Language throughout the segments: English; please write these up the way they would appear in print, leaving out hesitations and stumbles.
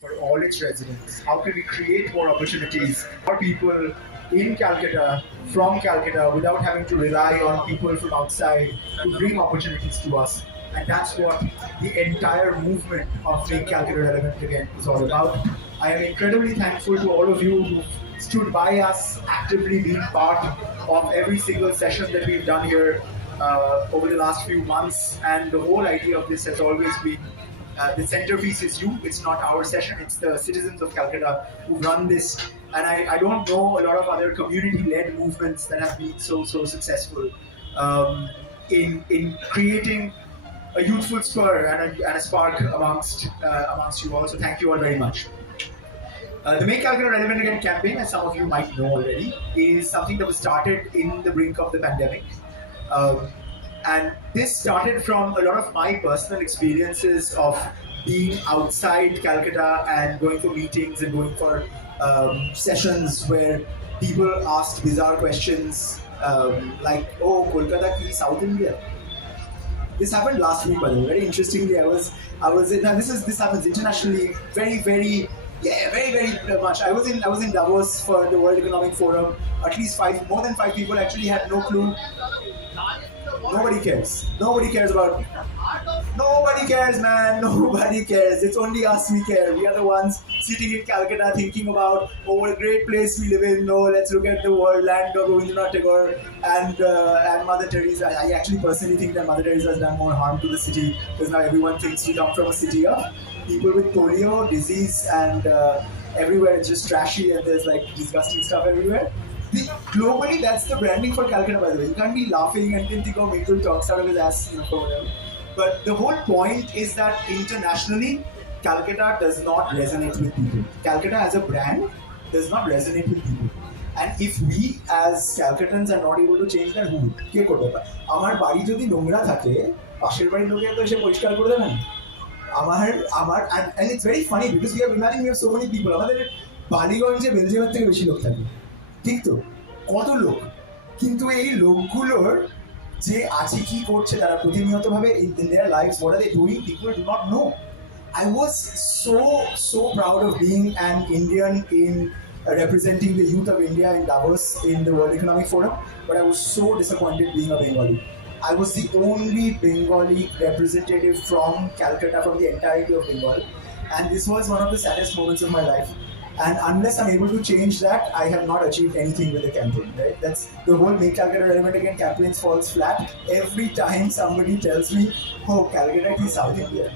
for all its residents? How can we create more opportunities for people in Calcutta, from Calcutta, without having to rely on people from outside to bring opportunities to us? And that's what the entire movement of Make Calcutta Relevant Again is all about. I am incredibly thankful to all of you who stood by us, actively being part of every single session that we've done here over the last few months. And the whole idea of this has always been the centerpiece is you. It's not our session. It's the citizens of Calcutta who run this. And I don't know a lot of other community-led movements that have been so successful in creating a youthful spur and a spark amongst you all. So thank you all very much. The Make Calcutta Relevant Again campaign, as some of you might know already, is something that was started in the brink of the pandemic. And this started from a lot of my personal experiences of being outside Calcutta and going for meetings and going for sessions where people asked bizarre questions like, "Oh, Kolkata ki South India." This happened last week, by the way. Very interestingly, I was in. Now this happens internationally. Very much. I was in Davos for the World Economic Forum. At least more than five people actually had no clue. Nobody cares. Nobody cares about. Nobody cares, man. Nobody cares. It's only us we care. We are the ones sitting in Calcutta thinking about, oh, what a great place we live in. No, let's look at the world, land of Rabindranath Tagore and Mother Teresa. I actually personally think that Mother Teresa has done more harm to the city because now everyone thinks we come from a city of people with polio, disease, and everywhere it's just trashy and there's like disgusting stuff everywhere. Globally, that's the branding for Calcutta, by the way. You can't be laughing and think, oh, Mikul talks out of his ass, for whatever. But the whole point is that internationally, Calcutta does not resonate with people. Calcutta as a brand does not resonate with people. And if we as Calcuttans are not able to change that, who will? কে করবে? আমার বাড়ি যদি নোংরা থাকে, পাশের বাড়ির লোকের তো এসে পরিষ্কার করে দেবে না। and it's very funny because imagine we have so many people. আমাদের বালিগঞ্জে বেলজিয়ামের থেকে বেশি লোক থাকে। ঠিক তো? কত লোক? কিন্তু এই লোকগুলোর যে আছে কি করছে তারা প্রতিনিয়তভাবে in their lives, what are they doing? People do not know. I was so proud of being an Indian in representing the youth of India in Davos in the World Economic Forum, but I was so disappointed being a Bengali. I was the only Bengali representative from Calcutta, from the entirety of Bengal, and this was one of the saddest moments of my life. And unless I'm able to change that, I have not achieved anything with the campaign, right? That's the whole Make Calcutta Relevant Again campaign falls flat every time somebody tells me, oh, Calcutta is South India.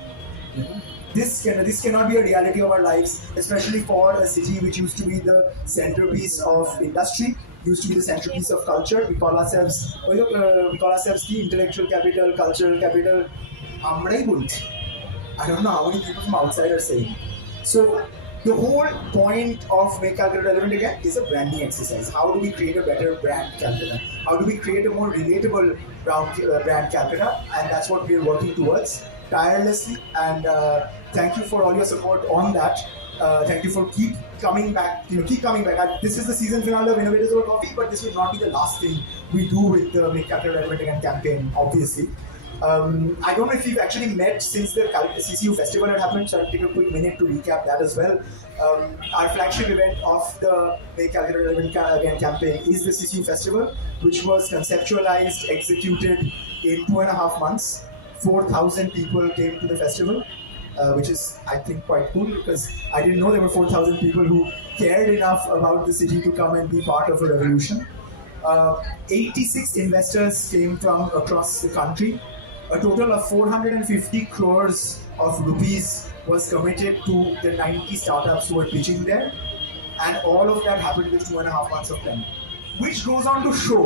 This cannot be a reality of our lives, especially for a city which used to be the centerpiece of industry, used to be the centerpiece of culture. We call ourselves the intellectual capital, cultural capital. I don't know how many people from outside are saying. So the whole point of Make Calcutta Relevant Again is a branding exercise. How do we create a better brand Calcutta? How do we create a more relatable brand Calcutta? And that's what we're working towards tirelessly. And thank you for all your support on that. Thank you for keep coming back. Keep coming back. This is the season finale of Innovators Over Coffee, but this will not be the last thing we do with the Make Calcutta Relevant Again campaign, obviously. I don't know if we've actually met since the CCU festival had happened, so I'll take a quick minute to recap that as well. Our flagship event of the Make Calcutta Relevant Again campaign is the CCU festival, which was conceptualized, executed in 2.5 months. 4,000 people came to the festival, which is, I think, quite cool because I didn't know there were 4,000 people who cared enough about the city to come and be part of a revolution. 86 investors came from across the country. A total of 450 crores of rupees was committed to the 90 startups who were pitching there, and all of that happened with 2.5 months of time, which goes on to show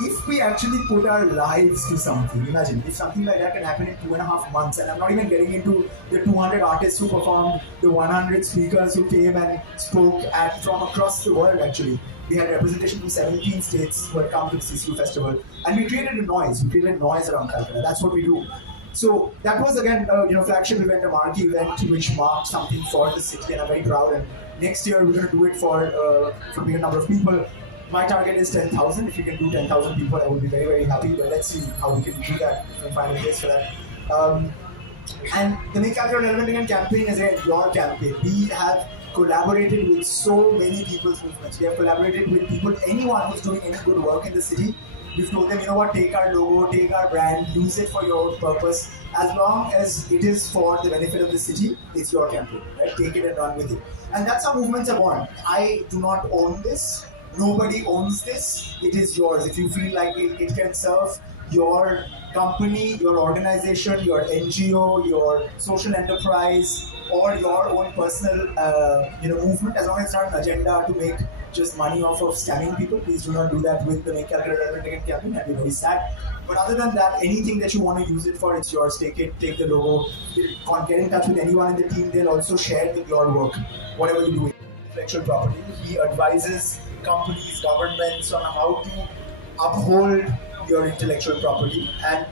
if we actually put our lives to something. Imagine if something like that can happen in 2.5 months, and I'm not even getting into the 200 artists who performed, the 100 speakers who came and spoke from across the world. Actually, we had representation from 17 states who had come to the CCU festival, and we created a noise. We created noise around Calcutta. That's what we do. So that was again, flagship event, a marquee event, which marked something for the city, and I'm very proud. And next year we're going to do it for a bigger number of people. My target is 10,000. If you can do 10,000 people, I would be very happy. But let's see how we can do that. We can find a place for that. And the Make Calcutta Relevant Again campaign is again your campaign. We have collaborated with so many people's movements. We have collaborated with people, anyone who's doing any good work in the city. We've told them, you know what, take our logo, take our brand, use it for your own purpose. As long as it is for the benefit of the city, it's your campaign, right? Take it and run with it. And that's how movements are born. I do not own this. Nobody owns this. It is yours. If you feel like it can serve your company, your organization, your NGO, your social enterprise, or your own personal movement, as long as it's not an agenda to make just money off of scamming people, please do not do that with the Make Calcutta Relevant Again campaign. I'd be very sad. But other than that, anything that you want to use it for, it's yours. Take it, take the logo, get in touch with anyone in the team. They'll also share with your work, whatever you do. Intellectual property. He advises companies, governments on how to uphold your intellectual property. And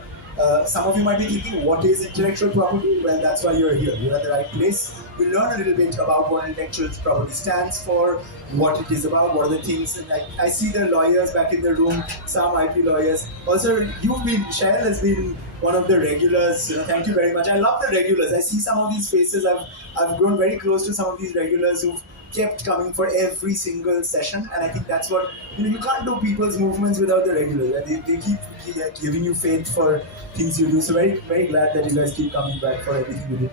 some of you might be thinking, what is intellectual property? Well, that's why you're here. You're at the right place. We'll learn a little bit about what intellectual property stands for, what it is about, what are the things. And I see the lawyers back in the room, some IP lawyers. Also, Cheryl has been one of the regulars. Thank you very much. I love the regulars. I see some of these faces. I've grown very close to some of these regulars who've kept coming for every single session, and I think that's what you can't do people's movements without the regulars. They keep giving you faith for things you do. So very, very glad that you guys keep coming back for everything you do.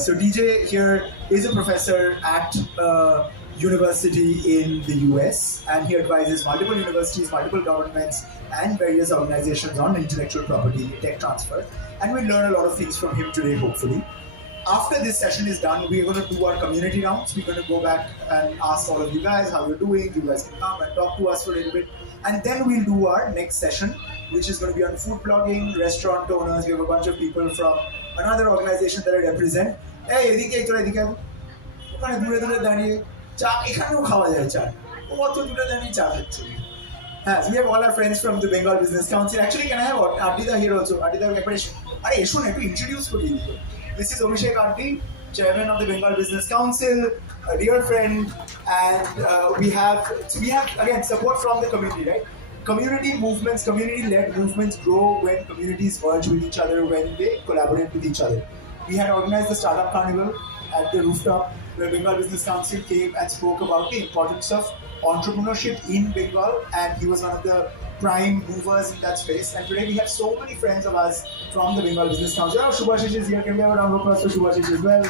So DJ here is a professor at university in the US, and he advises multiple universities, multiple governments, and various organizations on intellectual property, tech transfer, and we'll learn a lot of things from him today, hopefully. After this session is done, we're going to do our community rounds. We're going to go back and ask all of you guys how you're doing. You guys can come and talk to us for a little bit. And then we'll do our next session, which is going to be on food blogging, restaurant owners. We have a bunch of people from another organization that I represent. Hey, এদিকে ওখানে দূরে দূরে দাঁড়িয়ে চা এখানেও খাওয়া যায় চা কত দূরে দাঁড়িয়ে চা খাচ্ছে হ্যাঁ we have all our friends from the Bengal Business Council. Actually, can I have Ardita here also? Ardita একবার আরে এসো না একটু ইন্ট্রোডিউস করিয়ে দিও. This is Abhishek Arti, chairman of the Bengal Business Council, a dear friend, and we have again support from the community, right? Community movements, community-led movements grow when communities merge with each other, when they collaborate with each other. We had organized the Startup Carnival at the rooftop, where Bengal Business Council came and spoke about the importance of entrepreneurship in Bengal, and he was one of the prime movers in that space. And today we have so many friends of ours from the Bengal Business Council. Oh, Subhashish is here. Can we have a round of applause for Subhashish as well?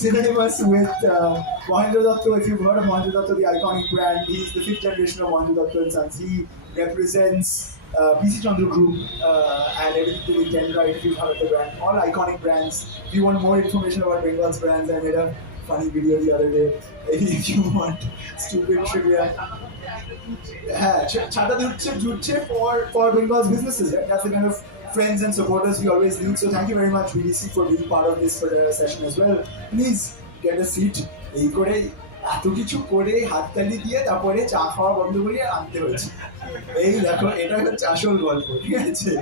Synonymous with Mohendra Dotto. If you've heard of Mohendra Dotto, the iconic brand, he's the 5th generation of Mohendra Dotto and Sons. He represents PC Chandra Group and everything to do with Dendrite, if you've heard of the brand. All iconic brands. If you want more information about Bengal's brands, I made a funny video the other day. If you want stupid trivia. Chata Judche for Bengal's businesses, right? That's the kind of friends and supporters we always need. So thank you very much, BDC, for being part of this session as well. Please get a seat. এই করে এত কিছু করে হাততালি দিয়ে তারপরে চা খাওয়া বন্ধ করে আনতে হয়েছে এই দেখো এটা হচ্ছে আসল গল্প ঠিক আছে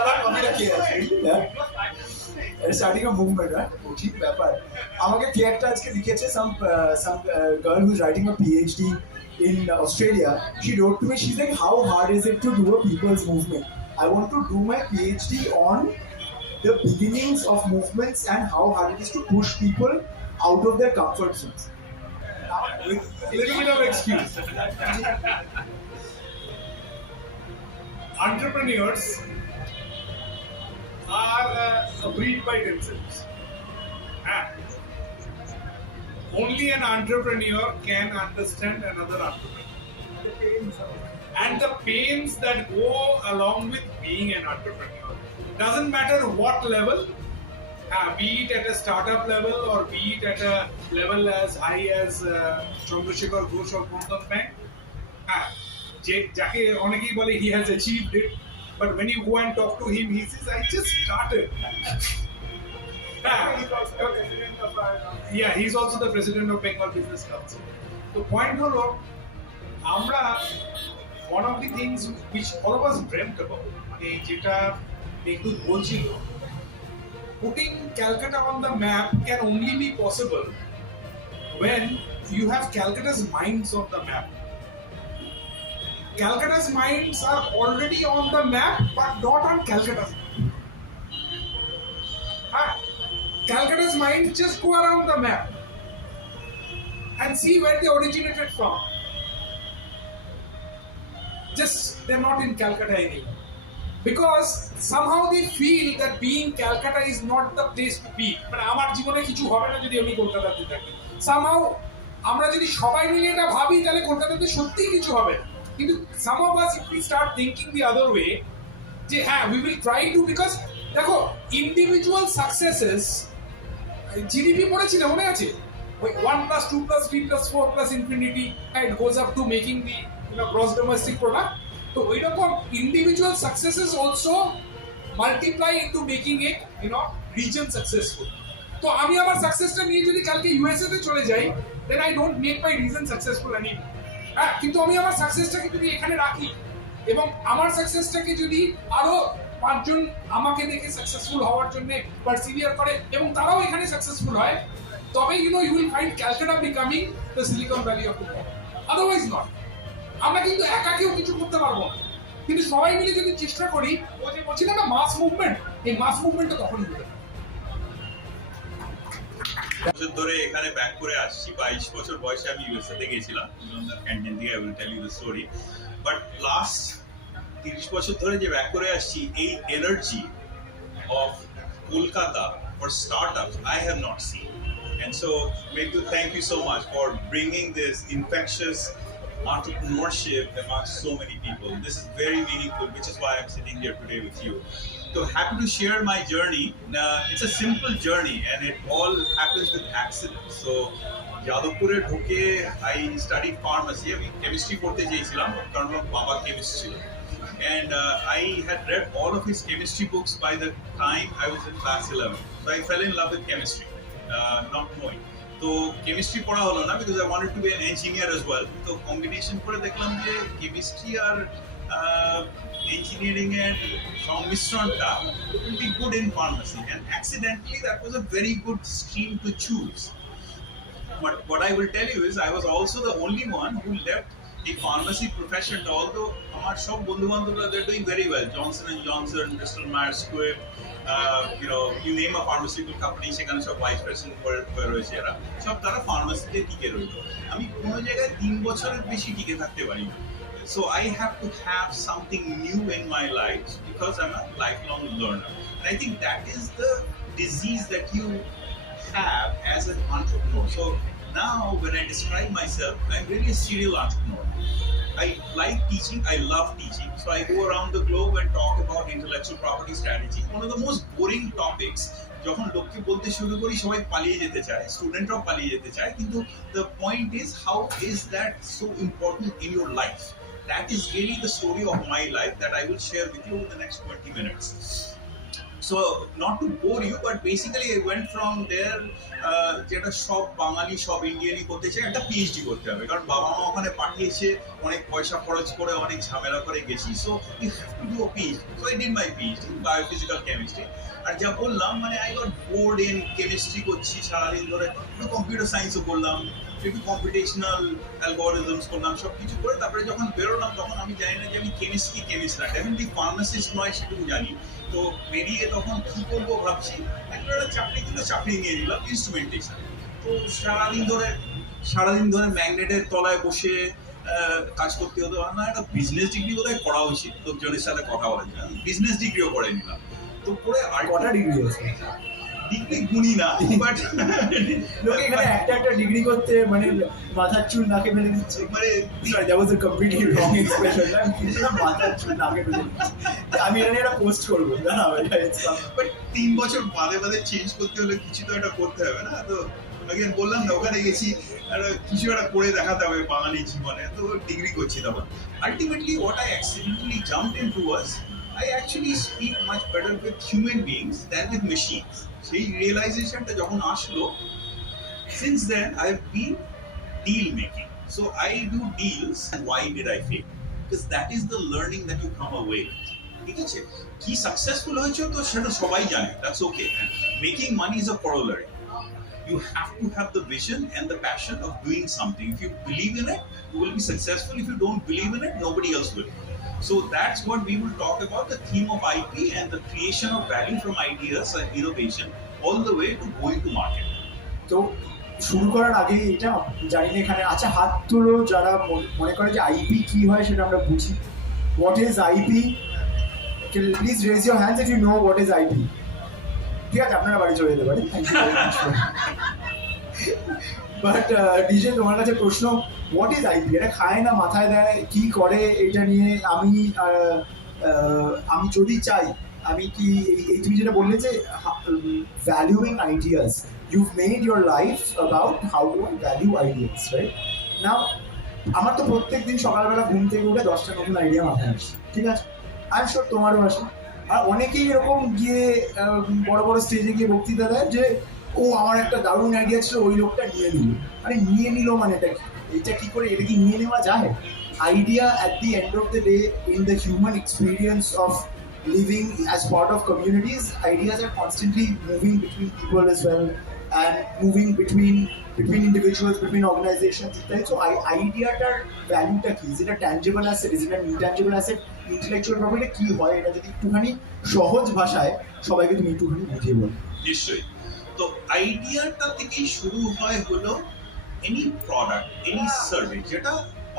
আবার কপিটা কে আছে starting a movement, right? ঠিক ব্যাপার আমাকে কে একটা আজকে লিখেছে some girl who's writing a PhD in Australia. She wrote to me, she's like, how hard is it to do a people's movement? I want to do my PhD on the beginnings of movements and how hard it is to push people out of their comfort zones. With a little bit of excuse. Entrepreneurs are a breed by themselves. Only an entrepreneur can understand another entrepreneur. And the pains that go along with being an entrepreneur. Doesn't matter what level, be it at a startup level or be it at a level as high as Chandrasekhar Ghosh of Bandhan Bank. Jake honestly bole he has achieved it, but when you go and talk to him, he says, I just started. Yeah, he's also the president of Bengal Business Council. The point holo, আমরা one of the things which all of us dreamt about, মানে যেটা Dekut বলছিল, putting Calcutta on the map can only be possible when you have Calcutta's minds on the map. Calcutta's minds are already on the map, but not on Calcutta's map. Calcutta's mind, just go around the map and see where they originated from. Just they're not in Calcutta anymore. Because somehow they feel that being Calcutta is not the place to be. But আমার জীবনে কিছু হবে না যদি আমি কলকাতাতে থাকি। Somehow আমরা যদি সবাই মিলে এটা ভাবি তাহলে কলকাতাতে সত্যিই কিছু হবে না। কিন্তু some of us if we start thinking the other way, যে হ্যাঁ we will try to, because দেখো individual successes, জিডিপি পড়েছিলে মনে আছে? ওই 1 plus 2 plus 3 plus 4 plus infinity, it goes up to making the gross domestic product. So ওই রকম individual successes also multiply into making it region successful. তো আমি আমার সাকসেসটা নিয়ে যদি কালকে ইউএসএ তে চলে যাই, then I don't make my region successful anymore. হ্যাঁ, কিন্তু আমি আমার সাকসেসটাকে যদি এখানে রাখি এবং আমার সাকসেসটাকে যদি আরো 5 জন আমাকে দেখে সাকসেসফুল হওয়ার জন্য পারসিভিয়ার করে এবং তারাও এখানে সাকসেসফুল হয়, তবে you will find Calcutta becoming the Silicon Valley of the world. Otherwise not. আমরা কিন্তু একা কেউ কিছু করতে পারবো না, কিন্তু সবাই মিলে যদি চেষ্টা করি, ও যে বলছি না মাস মুভমেন্ট, এই মাস মুভমেন্টটা তখনই হবে। বছর ধরে এখানে ব্যাক করে আসছি, 22 বছর বয়সে আমি ইউএসএ তে গেছিলাম, ক্যান্টিন থেকে I will tell you the story. But last 30 বছর ধরে যে ব্যাক করে আসছি, এই energy of Kolkata for startups I have not seen. And so, Meghdu, thank you so much for bringing this infectious entrepreneurship among so many people. This is very meaningful, which is why I'm sitting here today with you. So happy to share my journey. It's a simple journey and it all happens with accidents. So Yadavpure ঢুকে I studied pharmacy. I mean chemistry পড়তে চেয়েছিলাম কারণ আমার বাবা chemist ছিল. And I had read all of his chemistry books by the time I was in class 11. So I fell in love with chemistry, not knowing. তো chemistry পড়া হলো না because I wanted to be an engineer as well. তো combination করে দেখলাম যে chemistry আর engineering এর সংমিশ্রণটা will be good in pharmacy, and accidentally that was a very good stream to choose. But what I will tell you is I was also the only one who left the pharmacy profession, although আমার সব বন্ধু বান্ধবরা they're doing very well. Johnson and Johnson, Bristol Myers Squibb, you name a pharmaceutical company, সেখানে সব vice president হয়ে রয়েছে, এরা সব তারা ফার্মাসিতে টিকে রইল। আমি কোনো জায়গায় 3 বছরের বেশি টিকে থাকতে পারি না। So I have to have something new in my life because I'm a lifelong learner. And I think that is the disease that you have as an entrepreneur. So now when I describe myself, I'm really a serial entrepreneur. I like teaching, I love teaching. So I go around the globe and talk about intellectual property strategy. One of the most boring topics, যখন লোককে বলতে শুরু করি সবাই পালিয়ে যেতে চায়, স্টুডেন্টরাও পালিয়ে যেতে চায়, কিন্তু the point is how is that so important in your life? That is really the story of my life that I will share with you over the next 20 minutes. So not to bore you, but basically I went from there, যেটা সব বাঙালি সব ইন্ডিয়ানই করতে চায়, একটা PhD করতে হবে, কারণ বাবা মা ওখানে পাঠিয়েছে, অনেক পয়সা খরচ করে অনেক ঝামেলা করে গেছি। So you have to do a PhD. So I did my PhD in biophysical chemistry. আর যা বললাম মানে I got bored in chemistry করছি সারাদিন ধরে, একটু কম্পিউটার সায়েন্সও করলাম, একটু কম্পিটিশনাল অ্যালগোরিদমস করলাম, সব কিছু করে তারপরে যখন বেরোলাম তখন আমি জানি না যে আমি কেমিস্ট না, ডেফিনেটলি ফার্মাসিস্ট নয় সেটুকু জানি। তো বেরিয়ে তখন কি করবো ভাবছি, একটা চাকরি নিয়ে নিলাম ইনস্ট্রুমেন্টেশন। তো সারাদিন ধরে ম্যাগনেটের তলায় বসে কাজ করতে হতো। আমার একটা বিজনেস ডিগ্রি বোধহয় করা উচিত লোকজনের সাথে কথা বলার জন্য, বিজনেস ডিগ্রিও করে নিলাম। তো পরে আর কটা ডিগ্রি হয়েছে? ডিগ্রি গুনি না, বাট লোকে এখানে একটা ডিগ্রি করতে মানে মাথার চুল নাকে ফেলে দিচ্ছে। মানে that was a completely wrong expression. কিন্তু না, মাথার চুল নাকে ফেলে দিচ্ছে। আমি এটা নিয়ে একটা পোস্ট করবো, জানো? বাট 3 বছর বাদে চেঞ্জ করতে হলে কিছু তো একটা করতে হবে না? তো again বললাম না, ওখানে গেছি কিছু একটা করে দেখাতে হবে বাঙালি জীবনে, তো ডিগ্রি করছি তখন। Ultimately what I accidentally jumped into was I actually speak much better with human beings than with machines. সেই রিয়েলাইজেশনটা যখন আসলো, since then I've been deal making. So I do deals. And why did I fail? Because that is the learning that you come away with. ঠিক আছে, কি successful হয়েছে তো সেটা সবাই জানে, that's okay. Making money is a corollary. You have to have the vision and the passion of doing something. If you believe in it, you will be successful. If you don't believe in it, nobody else will. So that's what we will talk about, the theme of IP and the creation of value from ideas and innovation all the way to going to market. তো শুরু করার আগে এটা জানি না এখানে আচ্ছা হাত তুলো যারা মনে করে যে আইপি কি হয় সেটা আমরা বুঝি। What is IP? Please raise your hands if you know what is IP. ঠিক আছে, আপনারা বাড়ি চলে যেতে পারেন। Thank you very much. But DJ তোমার কাছে প্রশ্ন, হোয়াট ইজ আইপি? এটা খায় না মাথায় দেয়, কি করে এটা নিয়ে? আমি যদি চাই, আমি কি এই তুমি যেটা বললে যে ভ্যালুইং ideas, you've made your life about how to value ideas, right? Now, আমার তো প্রত্যেক দিন সকালবেলা ঘুম থেকে উঠে 10টা নতুন আইডিয়া মাথায় আসে, ঠিক আছে? আই এম শিওর তোমারও আসে। আর অনেকেই এরকম গিয়ে বড় বড় স্টেজে গিয়ে বক্তৃতা দেয় যে ও আমার একটা দারুণ আইডিয়া ছিল, ওই লোকটা নিয়ে নিল। আরে নিয়ে নিল মানে এটা কি? এইটা কি করে, এটা কি নিয়ে নেওয়া যায়? Idea at the end of the day, in the human experience of living as part of communities, ideas are constantly moving between people as well, and moving between individuals, between organizations. So ideaটার ভ্যালুটা কি? Is it a tangible asset? Is it an intangible asset? Intellectual property কি হয়? এটা যদি একটুখানি সহজ ভাষায় সবাইকে তুমি একটুখানি বুঝিয়ে বলো। নিশ্চয়ই। তো আইডিয়াটা থেকেই শুরু হয় হলো এনি প্রোডাক্ট, এনি সার্ভিস যেটা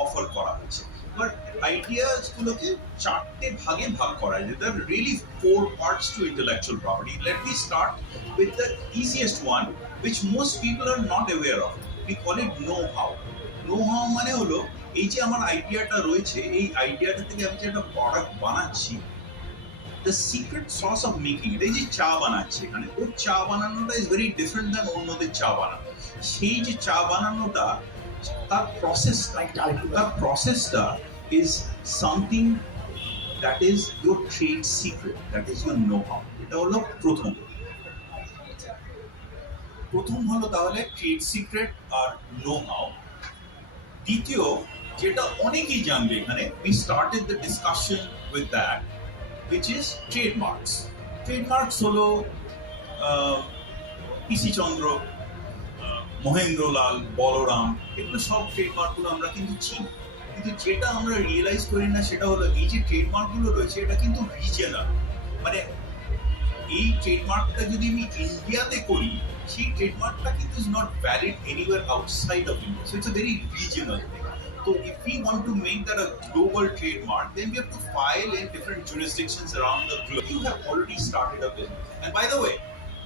অফার করা হচ্ছে। বাট আইডিয়াস গুলোকে 4টে ভাগে ভাগ করা যায়। There are really 4 parts to intellectual property. Let me start with the easiest one, which most people are not aware of. We call it know-how. Know-how মানে হলো এই যে আমার আইডিয়াটা রয়েছে, এই আইডিয়াটা থেকে আমি যে একটা প্রোডাক্ট বানাচ্ছি, the secret sauce of making it, এই যে চা বানাচ্ছে এখানে, ওর চা বানানোটা is very different than অন্যদের চা বানানো। সেই যে চা বানানোটা, তার প্রসেসটা is something that is your trade secret, that is your know-how. এটা হলো প্রথম হলো তাহলে ট্রেড সিক্রেট আর know-how। দ্বিতীয় যেটা অনেকেই জানবে এখানে, we started the discussion with that, which is trademarks. Trademarks হলো পিসি চন্দ্র, মহেন্দ্রলাল, বলরাম, এগুলো সব ট্রেডমার্কগুলো আমরা কিন্তু চিনি। কিন্তু যেটা আমরা রিয়েলাইজ করি না সেটা হলো এই যে ট্রেডমার্কগুলো রয়েছে এটা কিন্তু রিজিয়নাল। মানে এই ট্রেডমার্কটা যদি আমি ইন্ডিয়াতে করি, সেই ট্রেডমার্কটা কিন্তু is not valid anywhere outside of India. So it's a very regional thing. So if we want to make that a global trademark, then we have to file in different jurisdictions around the globe. You have already started a business. And by the way,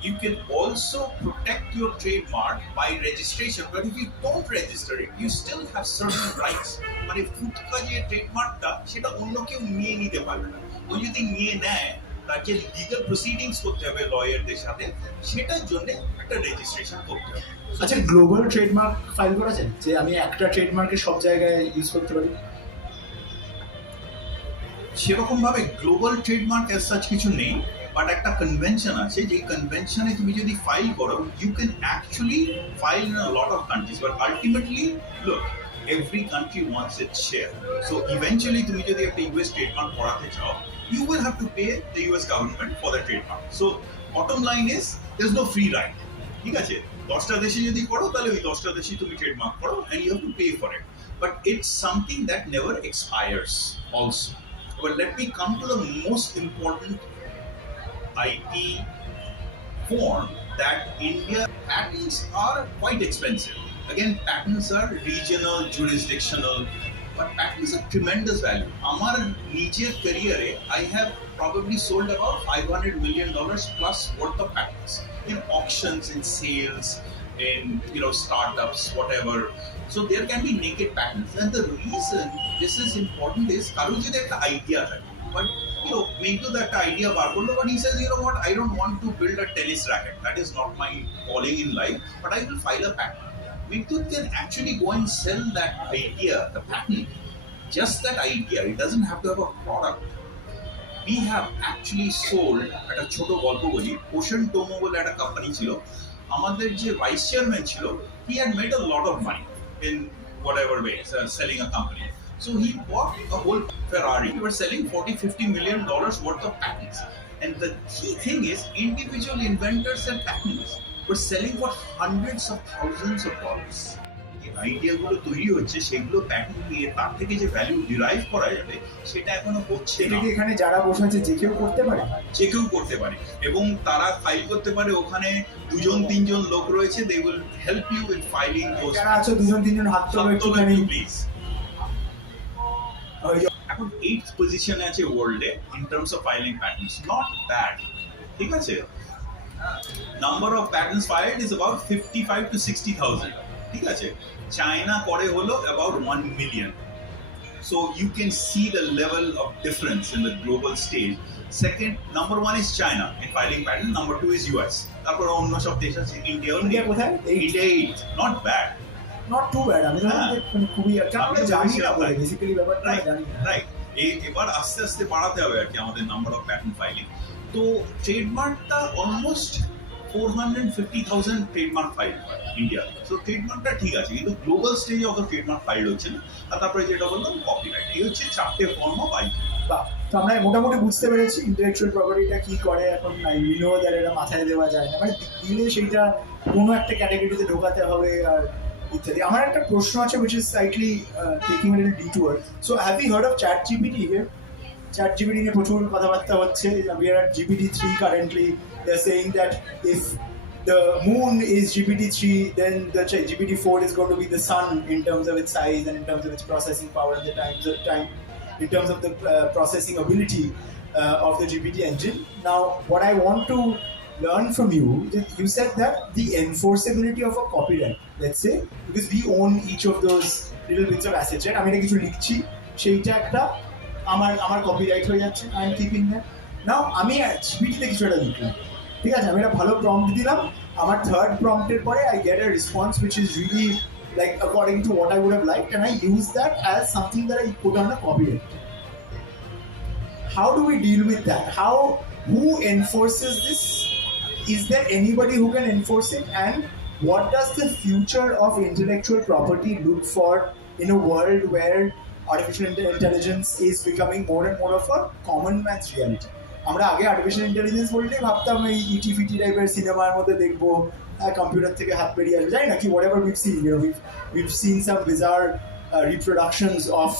you can also protect your trademark by registration. But if you don't register it, you still have certain rights. মানে ফুটকা যে ট্রেডমার্কটা সেটা অন্য কেউ নিয়ে নিতে পারবে না। ও যদি নিয়ে নেয়, তার যে লিগাল প্রসিডিংস করতে হবে লয়ারদের সাথে, সেটার জন্য একটা রেজিস্ট্রেশন করতে হবে। আচ্ছা, গ্লোবাল ট্রেডমার্ক ফাইল করা যায় যে আমি একটা ট্রেডমার্কে সব জায়গায় ইউজ করতে পারি? সেরকম ভাবে গ্লোবাল ট্রেডমার্ক এজ সাচ কিছু নেই, বাট একটা কনভেনশন আছে, যে কনভেনশনে তুমি যদি ফাইল করো, you can actually file in a lot of countries, but ultimately look, every country wants its share. So eventually তুমি যদি একটা ইউএস ট্রেডমার্ক করাতে চাও, you will have to pay the US government for the trademark. So bottom line is there's no free ride. ঠিক আছে, 10টা দেশে যদি করো তাহলে ওই 10টা দেশে তুমি ট্রেডমার্ক করো, and you have to pay for it. But it's something that never expires also. But let me come to the most important IP form that India. Patents are quite expensive. Again, patents are regional, jurisdictional, but patents are tremendous value. Amar nijer career, I have probably sold about $500 million plus worth of patents in auctions, in sales, in startups, whatever. So there can be naked patents, and the reason this is important is karu jodi ekta idea hai, but Mintu that idea bar korlo, but he says, you know what, I don't want to build a tennis racket, that is not my calling in life, but I will file a patent. Mintu can actually go and sell that idea, the patent, just that idea. It doesn't have to have a product. We have actually sold at a choto golpo boli, Ocean Tomo bole at a company chilo, amader je vice chairman chilo, he had made a lot of money in whatever way, selling a company. So he bought a whole Ferrari. We were selling $40-50 million worth of patents. And the key thing is, individual inventors and patents were selling for hundreds of thousands of dollars. If আইডিয়াগুলো তৈরি হচ্ছে সেগুলো patent দিয়ে তার থেকে যে value derive করা যাবে সেটা এখনো হচ্ছে এটা না। কি এখানে যারা বসে আছে যে কেউ করতে পারে? যে কেউ করতে পারে এবং তারা ফাইল করতে পারে, ওখানে 2-3 জন লোক রয়েছে, they will help you in filing those. যারা আছে 2-3 জন হাত তোলো একটুখানি প্লিজ। ওই যে এখন 8th পজিশনে আছে ওয়ার্ল্ডে in terms of filing patents, not bad, ঠিক আছে। Number of patents filed is about 55 to 60,000, ঠিক আছে। চায়না করে হলো about 1 million. So you can see the level of difference in the global stage. Second, number 1 is China in filing patent. Number 2 is US. তারপর অন্য সব দেশ আছে, India কোথায়? India 8, not bad. Not too bad. আমি হ্যাঁ। মানে খুবই কারণ আমি আমরা জানি না বলে right. বেসিক্যালি ব্যাপারটা রাইট জানি না। রাইট এবার আস্তে আস্তে বাড়াতে হবে আর কি আমাদের নাম্বার অফ প্যাটেন্ট ফাইলিং। তো ট্রেডমার্কটা অলমোস্ট 450,000 ট্রেডমার্ক ফাইল হয় ইন্ডিয়া। সো ট্রেডমার্কটা ঠিক আছে, কিন্তু গ্লোবাল স্টেজে অত ট্রেডমার্ক ফাইল হচ্ছে না। আর তারপরে যেটা বললাম কপিরাইট, এই হচ্ছে 4টে ফর্ম অফ আইপি। বাহ, তো আমরা মোটামুটি বুঝতে পেরেছি ইন্টেলেকচুয়াল প্রপার্টিটা কি করে। এখন মিনিও দ্যার এটা মাথায় দেওয়া যায় না, মানে দিলে সেইটা কোনো একটা ক্যাটাগরিতে ঢোকাতে হবে আর ইত্যাদি। আমার একটা প্রশ্ন আছে which is slightly taking a little detour. So have you heard of ChatGPT here? ChatGPT নিয়ে প্রচুর কথাবার্তা হচ্ছে। We are at GPT-3 currently. They're saying that if the moon is GPT-3, then the GPT-4 is going to be the sun in terms of its size and in terms of its processing power and the in terms of the processing ability of the GPT engine. Now, what I want to learn from you is, you said that the enforceability of a copyright, let's say, because we own each of those little bits of assets, right? আমি এটা কিছু লিখছি, সেইটা একটা আমার copyright হয়ে যাচ্ছে, I am keeping that. নাও আমি জিপিটিতে কিছু একটা লিখলাম, ঠিক আছে, আমি একটা ভালো প্রম্পট দিলাম, আমার থার্ড প্রম্পটের পরে I get a response which is really like according to what I would have liked, and I use that as something that I put on a copyright. How do we deal with that? Who enforces this? Is there anybody who can enforce it? And what does the future of intellectual property look for in a world where artificial intelligence is becoming more and more of a common man's reality? আমরা আগে artificial intelligence বললেই ভাবতাম এই ইটি ফিটি টাইপের সিনেমার মধ্যে দেখবো, computer থেকে হাত বেরিয়ে আসবে, জানি না কি whatever we've seen, we've seen some bizarre reproductions of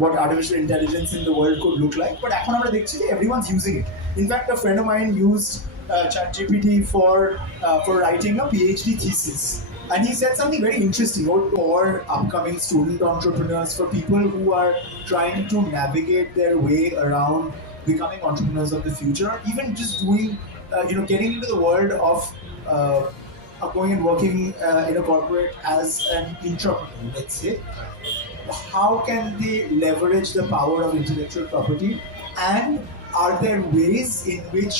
what artificial intelligence in the world could look like, but এখন আমরা দেখছি যে everyone's using it. In fact, a friend of mine used ChatGPT for writing a PhD thesis, and he said something very interesting for upcoming student entrepreneurs, for people who are trying to navigate their way around becoming entrepreneurs of the future, or even just doing getting into the world of going and working in a corporate as an entrepreneur, let's say. How can they leverage the power of intellectual property, and are there ways in which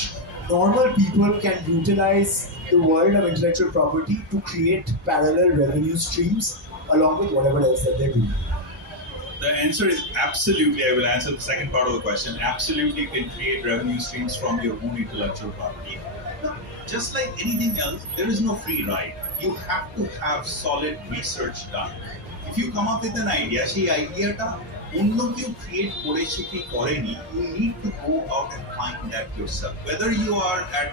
normal people can utilize the world of intellectual property to create parallel revenue streams along with whatever else that they're doing? The answer is absolutely. I will answer the second part of the question. Absolutely, you can create revenue streams from your own intellectual property. Just like anything else, there is no free ride. You have to have solid research done. If you come up with an idea, সেই আইডিয়াটা অন্য কেউ create করেছে কি করেনি, you need to go out and find that yourself. Whether you are at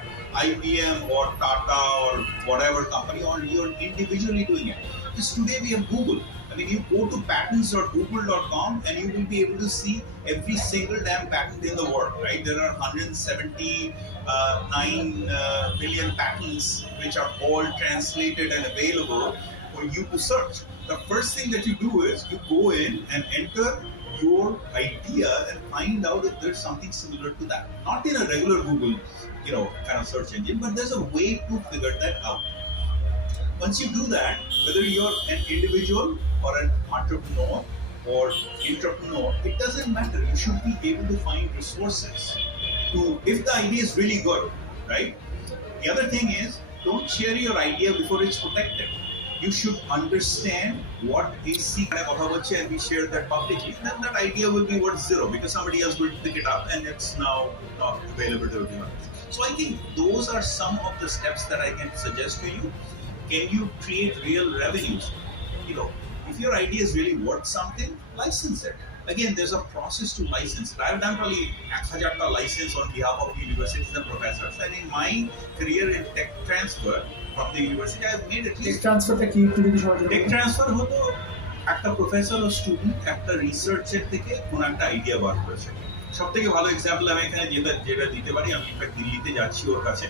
IBM or Tata or whatever company, or you're individually doing it. Because today we have Google. I mean, you go to patents.google.com and you will be able to see every single damn patent in the world, right? There are 179 million patents which are all translated and available for you to search. The first thing that you do is you go in and enter your idea and find out if there's something similar to that. Not in a regular Google, kind of search engine, but there's a way to figure that out. Once you do that, whether you're an individual or an entrepreneur or intrapreneur, it doesn't matter. You should be able to find resources if the idea is really good, right? The other thing is, don't share your idea before it's protected. You should understand what is secret and we share that publicly. Then that idea will be worth zero because somebody else will pick it up and it's now not available to everyone. So I think those are some of the steps that I can suggest to you. Can you create real revenues? If your idea is really worth something, license it. Again, there's a process to license it. I've done probably 1,000 license on behalf of universities and professors. And in my career in tech transfer, from the university, I've made at take least ট্রান্সফারটা কি একটু যদি সবাই take transfer হতো একটা professor ও student একটা রিসার্চের থেকে কোনো একটা আইডিয়া বার করেছে। সব থেকে ভালো এক্সাম্পল আমি এখানে যেটা দিতে পারি, আমি ইনফ্যাক্ট দিল্লিতে যাচ্ছি ওর কাছে,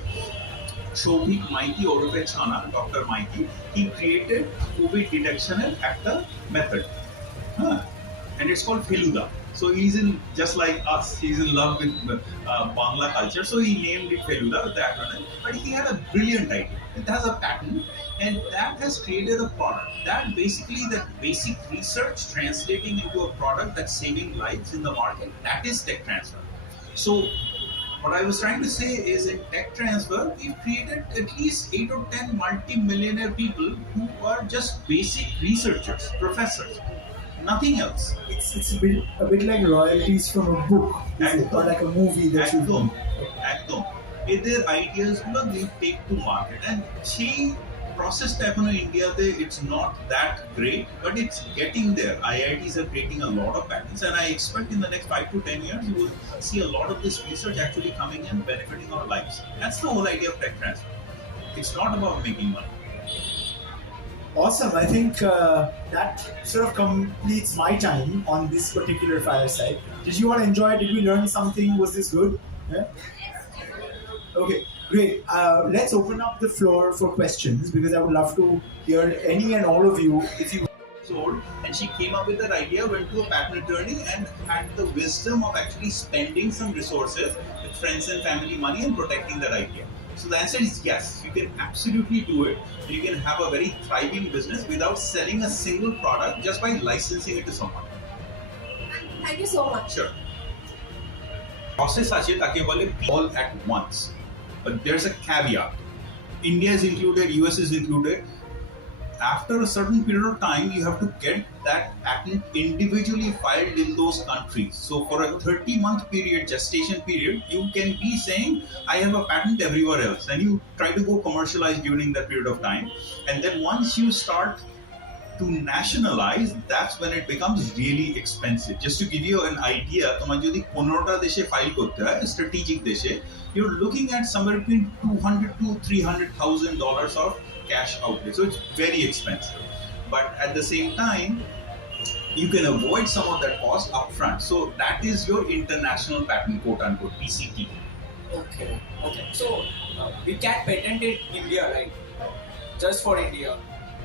সৌভিক মাইতি ওরফে Chhana, doctor Maity, he created covid ডিটেকশনের একটা মেথড, হ্যাঁ, and it's called Feluda. So he's in, just like us, he's in love with Bangla culture, so he named it Feluda, the acronym. But he had a brilliant idea. It has a patent, and that has created a product. That basically, that basic research translating into a product that's saving lives in the market, that is tech transfer. So what I was trying to say is, in tech transfer, we've created at least 8 or 10 multi-millionaire people who are just basic researchers, professors, nothing else. It's a bit like royalties from a book, or like a movie that you do. একদম এদের ideas গুলো they take to market, and সেই প্রসেসটা এখনো ইন্ডিয়াতে it's not that great, but it's getting there. IITs are creating a lot of patents, and I expect in the next 5 to 10 years you will see a lot of this research actually coming and benefiting our lives. That's the whole idea of tech transfer. It's not about making money. Awesome. I think that sort of completes my time on this particular fireside. Did you all enjoy it? Did we learn something? Was this good? Yeah? Okay, great. Let's open up the floor for questions, because I would love to hear any and all of you. If you Old, and she came up with that idea, went to a patent attorney, and had the wisdom of actually spending some resources with friends and family money and protecting that idea. So the answer is yes, you can absolutely do it. You can have a very thriving business without selling a single product, just by licensing it to someone. Thank you so much. Sure. Process আছে তাকে বলে all at once, but there's a caveat. India is included, US is included. After a certain period of time, you have to get that patent individually filed in those countries. So for a 30-month period, gestation period, you can be saying, I have a patent everywhere else. And you try to go commercialize during that period of time. And then once you start to nationalize, that's when it becomes really expensive. Just to give you an idea, তোমার যদি 15টা দেশে file করতে হয়, strategic দেশে, you're looking at somewhere between $200,000 to $300,000 of cash outlay. So it's very expensive. But at the same time, you can avoid some of that cost upfront. So that is your international patent, quote unquote, PCT. Okay. So we can patent it in India, right? Just for India.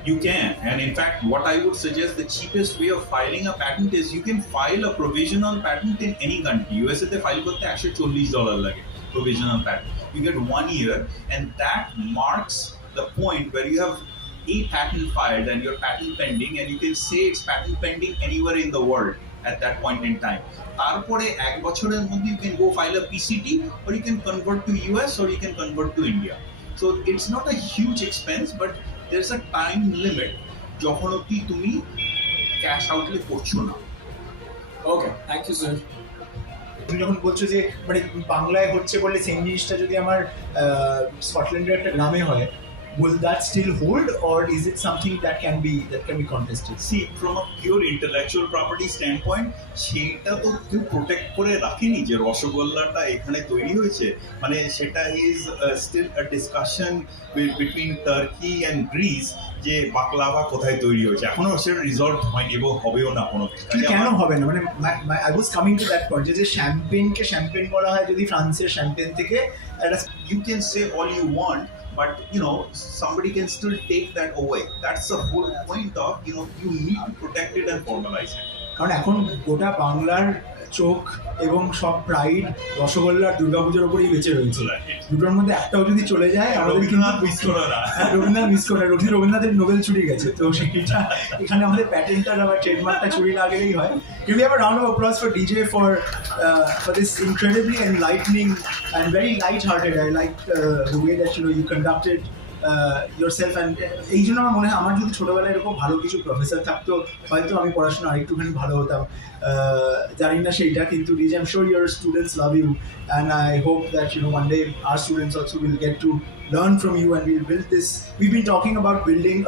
You can, and in fact, what I would suggest, the cheapest way of filing a patent is you can file a provisional patent in any country. USA te file korte $140 lage, provisional patent. You get 1 year, and that marks the point where you have a patent filed and your patent pending, and you can say it's patent pending anywhere in the world at that point in time. তারপরে 1 বছরের মধ্যে you can go file a PCT, or you can convert to US, or you can convert to India. So it's not a huge expense, but there's a time limit যখন অবধি তুমি cash outlay করছো না। Okay. Thank you, sir. তুমি যখন বলছো যে মানে বাংলায় হচ্ছে বলে সেম জিনিসটা যদি আমার স্কটল্যান্ডের একটা গ্রামে হয়, will that still hold, or is it something that can be contested? See, from a pure intellectual property standpoint, সেটা তো কেউ প্রোটেক্ট করে রাখেনি যে রসগোল্লাটা এখানে তৈরি হয়েছে, মানে সেটা is still a discussion between Turkey and Greece যে বাকলাভা কোথায় তৈরি হয়েছে, এখনো সেটা রিজলভ হয়নি এবং হবেও না কোনো কিছু। কেন হবে না? মানে I was coming to that point যে শ্যাম্পেনকে শ্যাম্পেন বলা হয় যদি ফ্রান্সের শ্যাম্পেন থেকে, you can say all you want, but somebody can still take that away. That's the whole point of you need to protect it and formalize it. কারণ এখন গোটা বাংলার চোখ এবং সব প্রাইড রসগোল্লার দুর্গাপুজোর উপরেই বেঁচে রয়েছে। দুটোর মধ্যে একটাও যদি চলে যায় আমাদের কিন্তু রবীন্দ্রনাথ মিস করে, রবীন্দ্রনাথের নোবেল চুরি গেছে, তো সেইটা এখানে আমাদের প্যাটেন্টটা বা ট্রেডমার্কটা চুরি না গেলেই হয়। Can we have a round of applause for DJ for this incredibly enlightening and very light-hearted? I like the way that you conducted yourself, and এই জন্য আমার মনে হয় আমার যদি ছোটবেলায় এরকম ভালো কিছু প্রফেসর থাকতো হয়তো আমি পড়াশোনা আরেকটুখানি ভালো হতাম, জানি না সেইটা, কিন্তু DJ, I'm sure your students love you, and I hope that one day our students also will get to learn from you, and we'll build this. We've been talking about building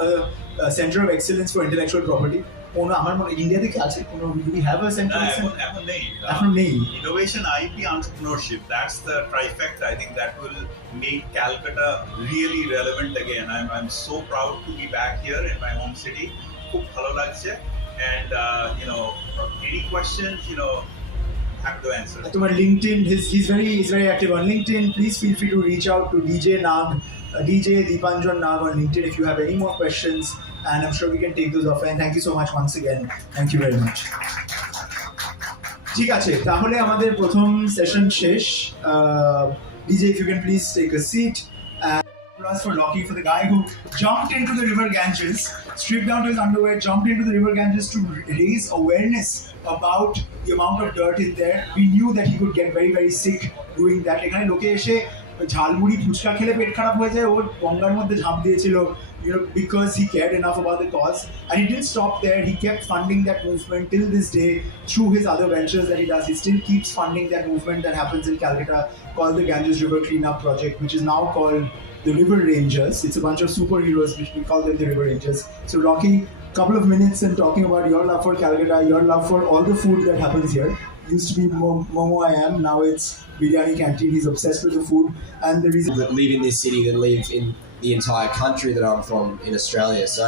a center of excellence for intellectual property. কোনো আমার মনে ইন্ডিয়াতে কি আছে কোনো do we have a না, center এখন নেই। এখন নেই Innovation, IP, entrepreneurship, that's the trifecta. I think that will make Calcutta really relevant again. I'm so proud to be back here in my home city. খুব ভালো লাগছে, and any questions, happy to answer. তোমার LinkedIn, he's very active on LinkedIn. Please feel free to reach out to DJ Nag, DJ Deepanjan Nag on LinkedIn if you have any more questions, and I'm sure we can take those offline. Thank you so much once again. Thank you very much. ঠিক আছে, তাহলে আমাদের প্রথম session শেষ। DJ, if you can please take a seat. For Loki, for the guy who jumped into the river Ganges, stripped down to his underwear, jumped into the river Ganges to raise awareness about the amount of dirt in there. We knew that he could get very, very sick doing that. এখানে লোকে এসে ঝালমুড়ি ফুচকা খেলে পেট খারাপ হয়ে যায়, ওর গঙ্গার মধ্যে ঝাঁপ দিয়েছিল, because he cared enough about the cause. And he didn't stop there. He kept funding that movement till this day through his other ventures that he does. He still keeps funding that movement that happens in Calcutta called the Ganges River Cleanup Project, which is now called the River Rangers. It's a bunch of superheroes, which we call them the River Rangers. So Rocky, couple of minutes and talking about your love for Calcutta, your love for all the food that happens here. Used to be Momo I Am, now it's Biryani Canteen. He's obsessed with the food, and the reason that live in this city that live in the entire country that I'm from in Australia. So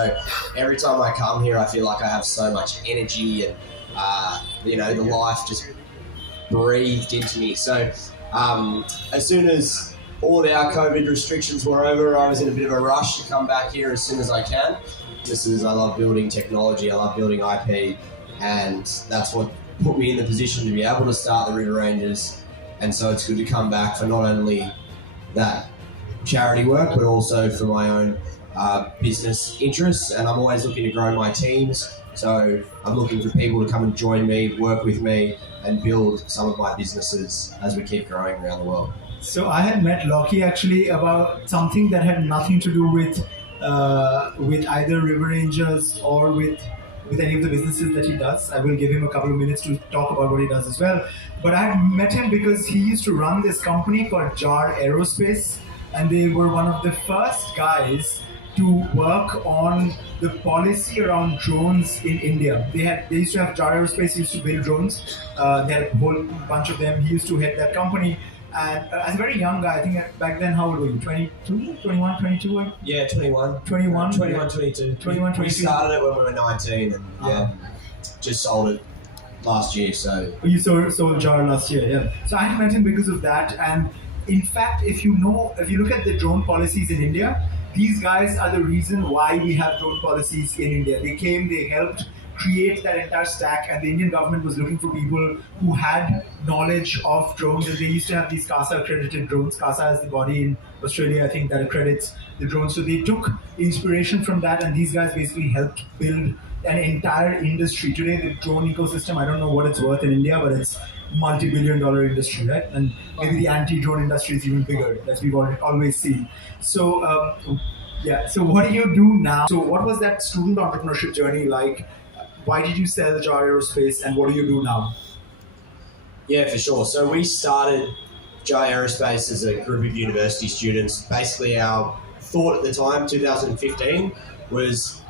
every time I come here, I feel like I have so much energy and the life just breathed into me. So as soon as all of our COVID restrictions were over, I was in a bit of a rush to come back here as soon as I can. I love building technology, I love building IP, and that's what put me in the position to be able to start the River Rangers. And so it's good to come back for not only that charity work, but also for my own business interests. And I'm always looking to grow my teams. So I'm looking for people to come and join me, work with me, and build some of my businesses as we keep growing around the world. So I had met Loki actually about something that had nothing to do with either River Rangers or with any of the businesses that he does. I will give him a couple of minutes to talk about what he does as well. But I met him because he used to run this company called Jar Aerospace, and they were one of the first guys to work on the policy around drones in India. They used to have Jar Aerospace used to build drones. They had a whole bunch of them. He used to head that company. And as a very young guy, I think back then, how old were you? 22, 21, 22? Yeah, 21. 21? 21, 22. 21, 22. We started it when we were 19 and just sold it last year. So you sold Jar last year, yeah. So I met him because of that. And in fact, if you look at the drone policies in India, these guys are the reason why we have drone policies in India. They came, they helped create that entire stack, and the Indian government was looking for people who had knowledge of drones, and they used to have these CASA accredited drones. CASA is the body in Australia, I think, that accredits the drones. So they took inspiration from that, and these guys basically helped build an entire industry. Today, the drone ecosystem, I don't know what it's worth in India, but it's multi-billion-dollar industry, right? And maybe the anti-drone industry is even bigger, as we've always seen. So, so what do you do now? So what was that student entrepreneurship journey like? Why did you sell Jar Aerospace, and what do you do now? Yeah, for sure. So we started Jar Aerospace as a group of university students. Basically, our thought at the time, 2015, was,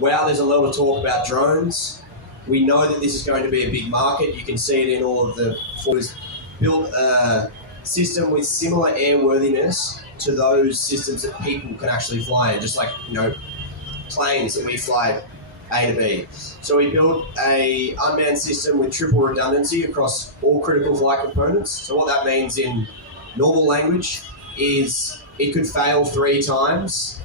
wow, there's a lot of talk about drones. We know that this is going to be a big market. You can see it in all of the photos. Build a system with similar airworthiness to those systems that people can actually fly in, just like, planes that we fly A to B. So we built a unmanned system with triple redundancy across all critical flight components. So what that means in normal language is it could fail 3 times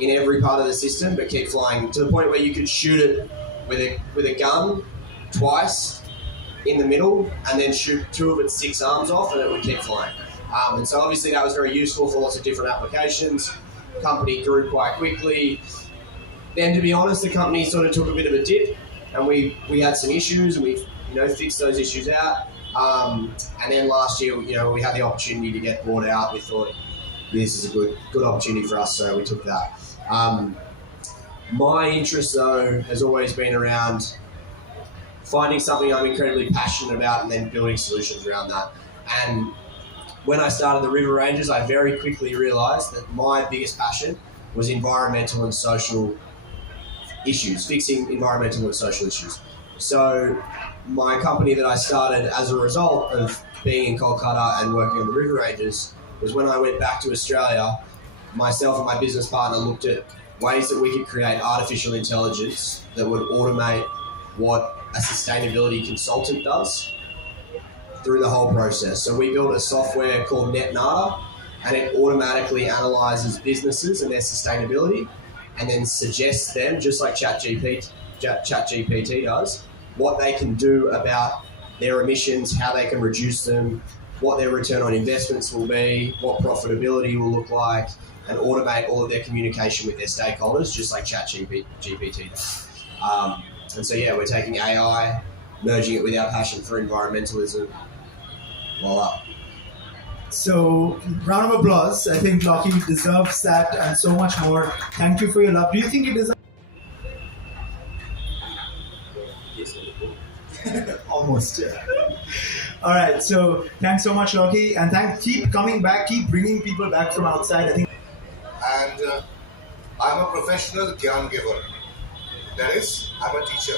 in every part of the system, but keep flying to the point where you could shoot it with a gun twice in the middle, and then shoot 2 of its 6 arms off, and it would keep flying. And so obviously that was very useful for lots of different applications. Company grew quite quickly. Then, to be honest, the company sort of took a bit of a dip, and we had some issues, and we fixed those issues out. And then last year, we had the opportunity to get bought out. We thought this is a good opportunity for us, so we took that. My interest, though, has always been around finding something I'm incredibly passionate about and then building solutions around that. And when I started the River Rangers, I very quickly realised that my biggest passion was environmental and social issues, fixing environmental and social issues. So my company that I started as a result of being in Kolkata and working on the river ranges was when I went back to Australia, myself and my business partner looked at ways that we could create artificial intelligence that would automate what a sustainability consultant does through the whole process. So we built a software called NetNata, and it automatically analyzes businesses and their sustainability and then suggests them, just like ChatGPT does, what they can do about their emissions, how they can reduce them, what their return on investments will be, what profitability will look like, and automate all of their communication with their stakeholders, just like ChatGPT does. And so, yeah, we're taking AI, merging it with our passion for environmentalism. Voila. So, round of applause. I think Lockie deserves that and so much more. Thank you for your love. Do you think he deserves? Almost. Yeah. All right. So, thanks so much, Lockie, and keep coming back, keep bringing people back from outside. I think. And I'm a professional gyan giver. That is, I'm a teacher.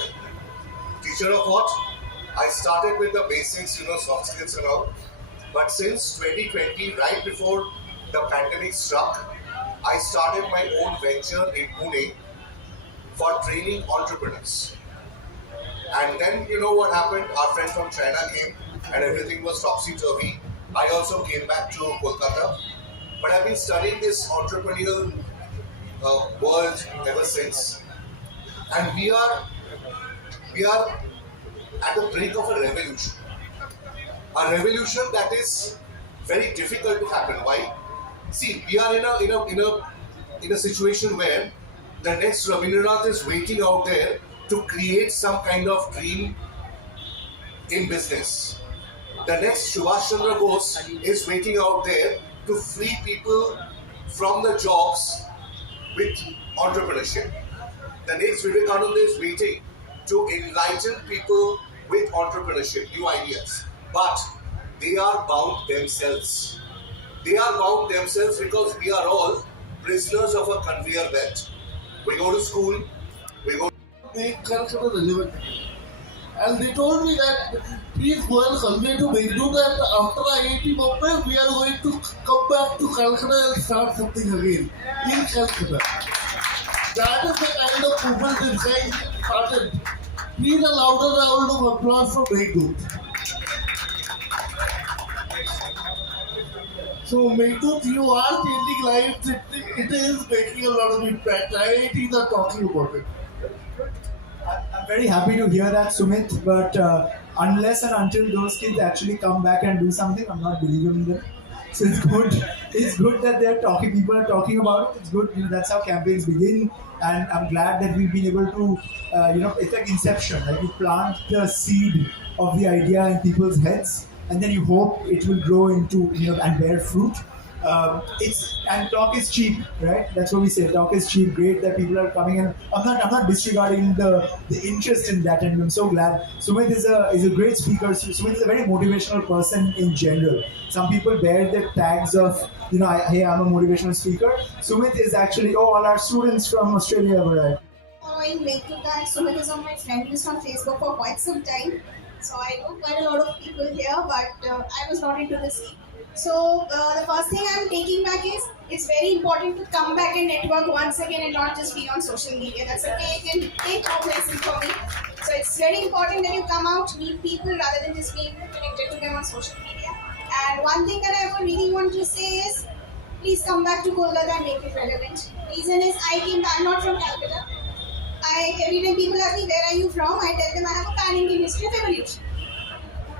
Teacher of what? I started with the basics, soft skills and all. But since 2020, right before the pandemic struck, I started my own venture in Pune for training entrepreneurs. And then you know what happened? Our friend from China came and everything was topsy-turvy. I also came back to Kolkata. But I've been studying this entrepreneurial world ever since. And we are at the brink of a revolution. A revolution that is very difficult to happen. Why? See, we are in a situation where the next Rabindranath is waiting out there to create some kind of dream in business. The next Subhash Chandra Bose is waiting out there to free people from the jobs with entrepreneurship. The next Vivekananda is waiting to enlighten people with entrepreneurship, new ideas. But they are bound themselves. They are bound themselves because we are all prisoners of a conveyor belt. We go to school, we go. Make Calcutta relevant. And they told me that please go and convey to Megdu that after IIT Bombay we are going to come back to Calcutta and start something again in Calcutta. That is the kind of movement this guy started. Please a louder round of applause for Megdu. So Megdu, you are changing lives. It is making a lot of impact. IITs are talking about it. I'm very happy to hear that, Sumit, but unless and until those kids actually come back and do something, I'm not believing them. So it's good that people are talking about it. It's good, that's how campaigns begin, and I'm glad that we've been able to, it's like inception, like you plant the seed of the idea in people's heads, and then you hope it will grow into, and bear fruit. And talk is cheap, right? That's what we say. Talk is cheap. Great that people are coming, and I'm not disregarding the interest in that, and I'm so glad. Sumit is a great speaker. Sumit is a very motivational person in general. Some people bear the tags of hey, I'm a motivational speaker. Sumit is actually all our students from Australia have arrived. Following Megdu that Sumit is on my friend list on Facebook for quite some time. So I know quite a lot of people here, but I was not into the scene. So the first thing I'm taking back is it's very important to come back and network once again and not just be on social media. That's a take home lesson for me. So it's very important that you come out, meet people rather than just being connected to them on social media. And one thing that I really want to say is please come back to Kolkata and make it relevant. Reason is I'm not from Calcutta. Every time people ask me where are you from, I tell them I have a pan-Indian history of evolution.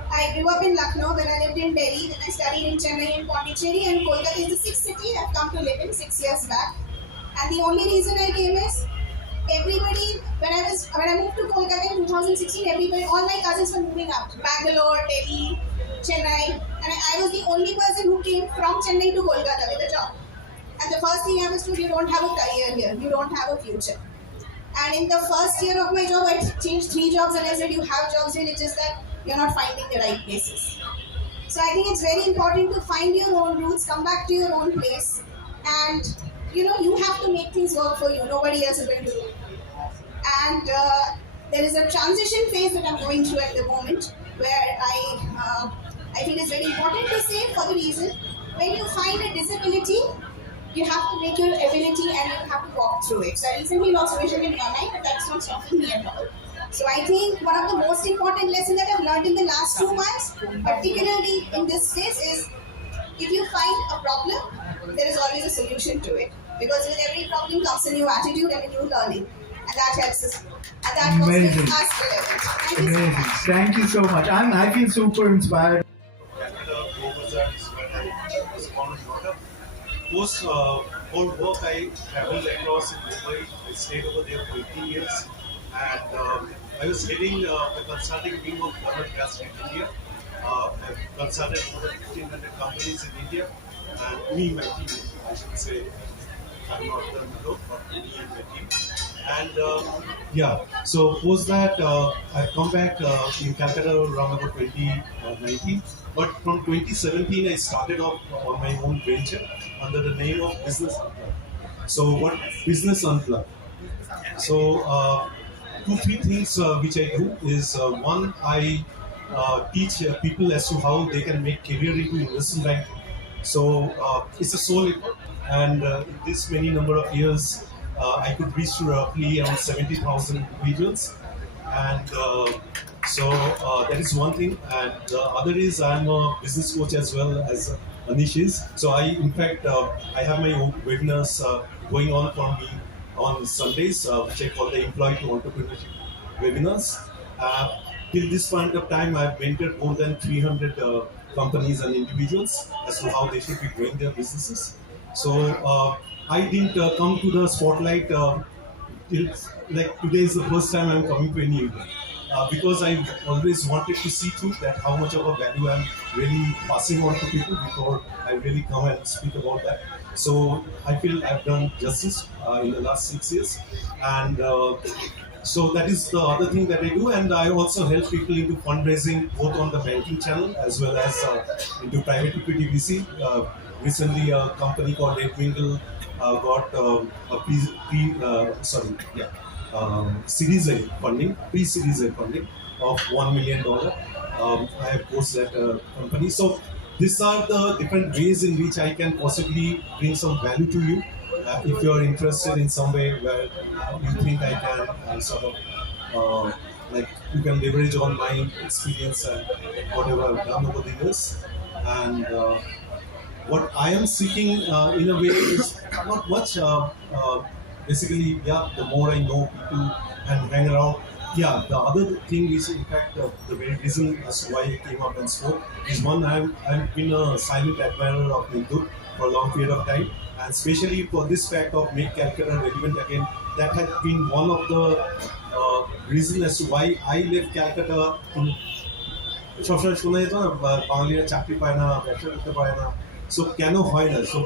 I grew up in Lucknow, then I lived in Delhi, then I studied in Chennai and Pondicherry, and Kolkata is the sixth city I've come to live in 6 years back. And the only reason I came is everybody, when I moved to Kolkata in 2016, all my cousins were moving out. Bangalore, Delhi, Chennai, and I was the only person who came from Chennai to Kolkata with a job. And the first thing I was told, you don't have a career here, you don't have a future. And in the first year of my job, I changed 3 jobs and I said, you have jobs here, it's just that you're not finding the right places. So I think it's very important to find your own roots, come back to your own place, and you have to make things work for you. Nobody else is going to do it. And there is a transition phase that I'm going through at the moment, where I feel it's very important to say, for the reason, when you find a disability, you have to make your ability and you have to walk through it. So I recently lost vision in one eye, but that's not stopping me at all. So I think one of the most important lessons that I've learned in the last 2 months, particularly in this space, is if you find a problem, there is always a solution to it. Because with every problem comes a new attitude and a new learning. And that helps us. And that Amazing. makes us relevant. Thank you so Amazing. much. Thank you so much. I feel super inspired. Canada Overseas is when I was born and brought up. Post whole work, I traveled across in Mumbai. I stayed over there for 18 years, and I was heading the consulting wing of Government Gas in India. I've consulted more than 1,500 companies in India, and me and my team, I should say, I'm not done the work, but me and my team. And yeah, so post that, I've come back in Calcutta around about 2019. But from 2017, I started off on my own venture under the name of Business Unplugged. So what Business Unplugged? So two, three things which I do is one, I teach people as to how they can make career into investment banking. So it's a sole income, and in this many number of years, I could reach to roughly around 70,000 individuals, and that is one thing. And the other is I'm a business coach as well as Anish is. So in fact, I have my own webinars going on for me on Sundays, which I call the Employee to Entrepreneurship webinars. Till this point of time, I've mentored more than 300 companies and individuals as to how they should be growing their businesses. So I didn't come to the spotlight till like today is the first time I'm coming to any event. Because I always wanted to see through that how much of a value I'm really passing on to people before I really come and speak about that. So I feel I've done justice in the last 6 years, and so that is the other thing that I do. And I also help people into fundraising both on the banking channel as well as into private equity VC. Recently, a company called Edmingle got Series A funding, pre-Series A funding of $1 million. I have posted that company. So these are the different ways in which I can possibly bring some value to you. If you are interested in some way where you think I can like you can leverage on my experience and whatever I've done over the years. And what I am seeking in a way is not much. Basically, yeah, the more I know people and hang around. Yeah, the other thing is, in fact, the very reason as to why I came up and spoke is one, I've been a silent admirer of Hindu for a long period of time, and especially for this fact of make Calcutta relevant again. That has been one of the reasons as to why I left Calcutta to সবসময় শোনা যেত না বাঙালিরা চাকরি পায় না ব্যবসা করতে পারে না so কেন হয় না so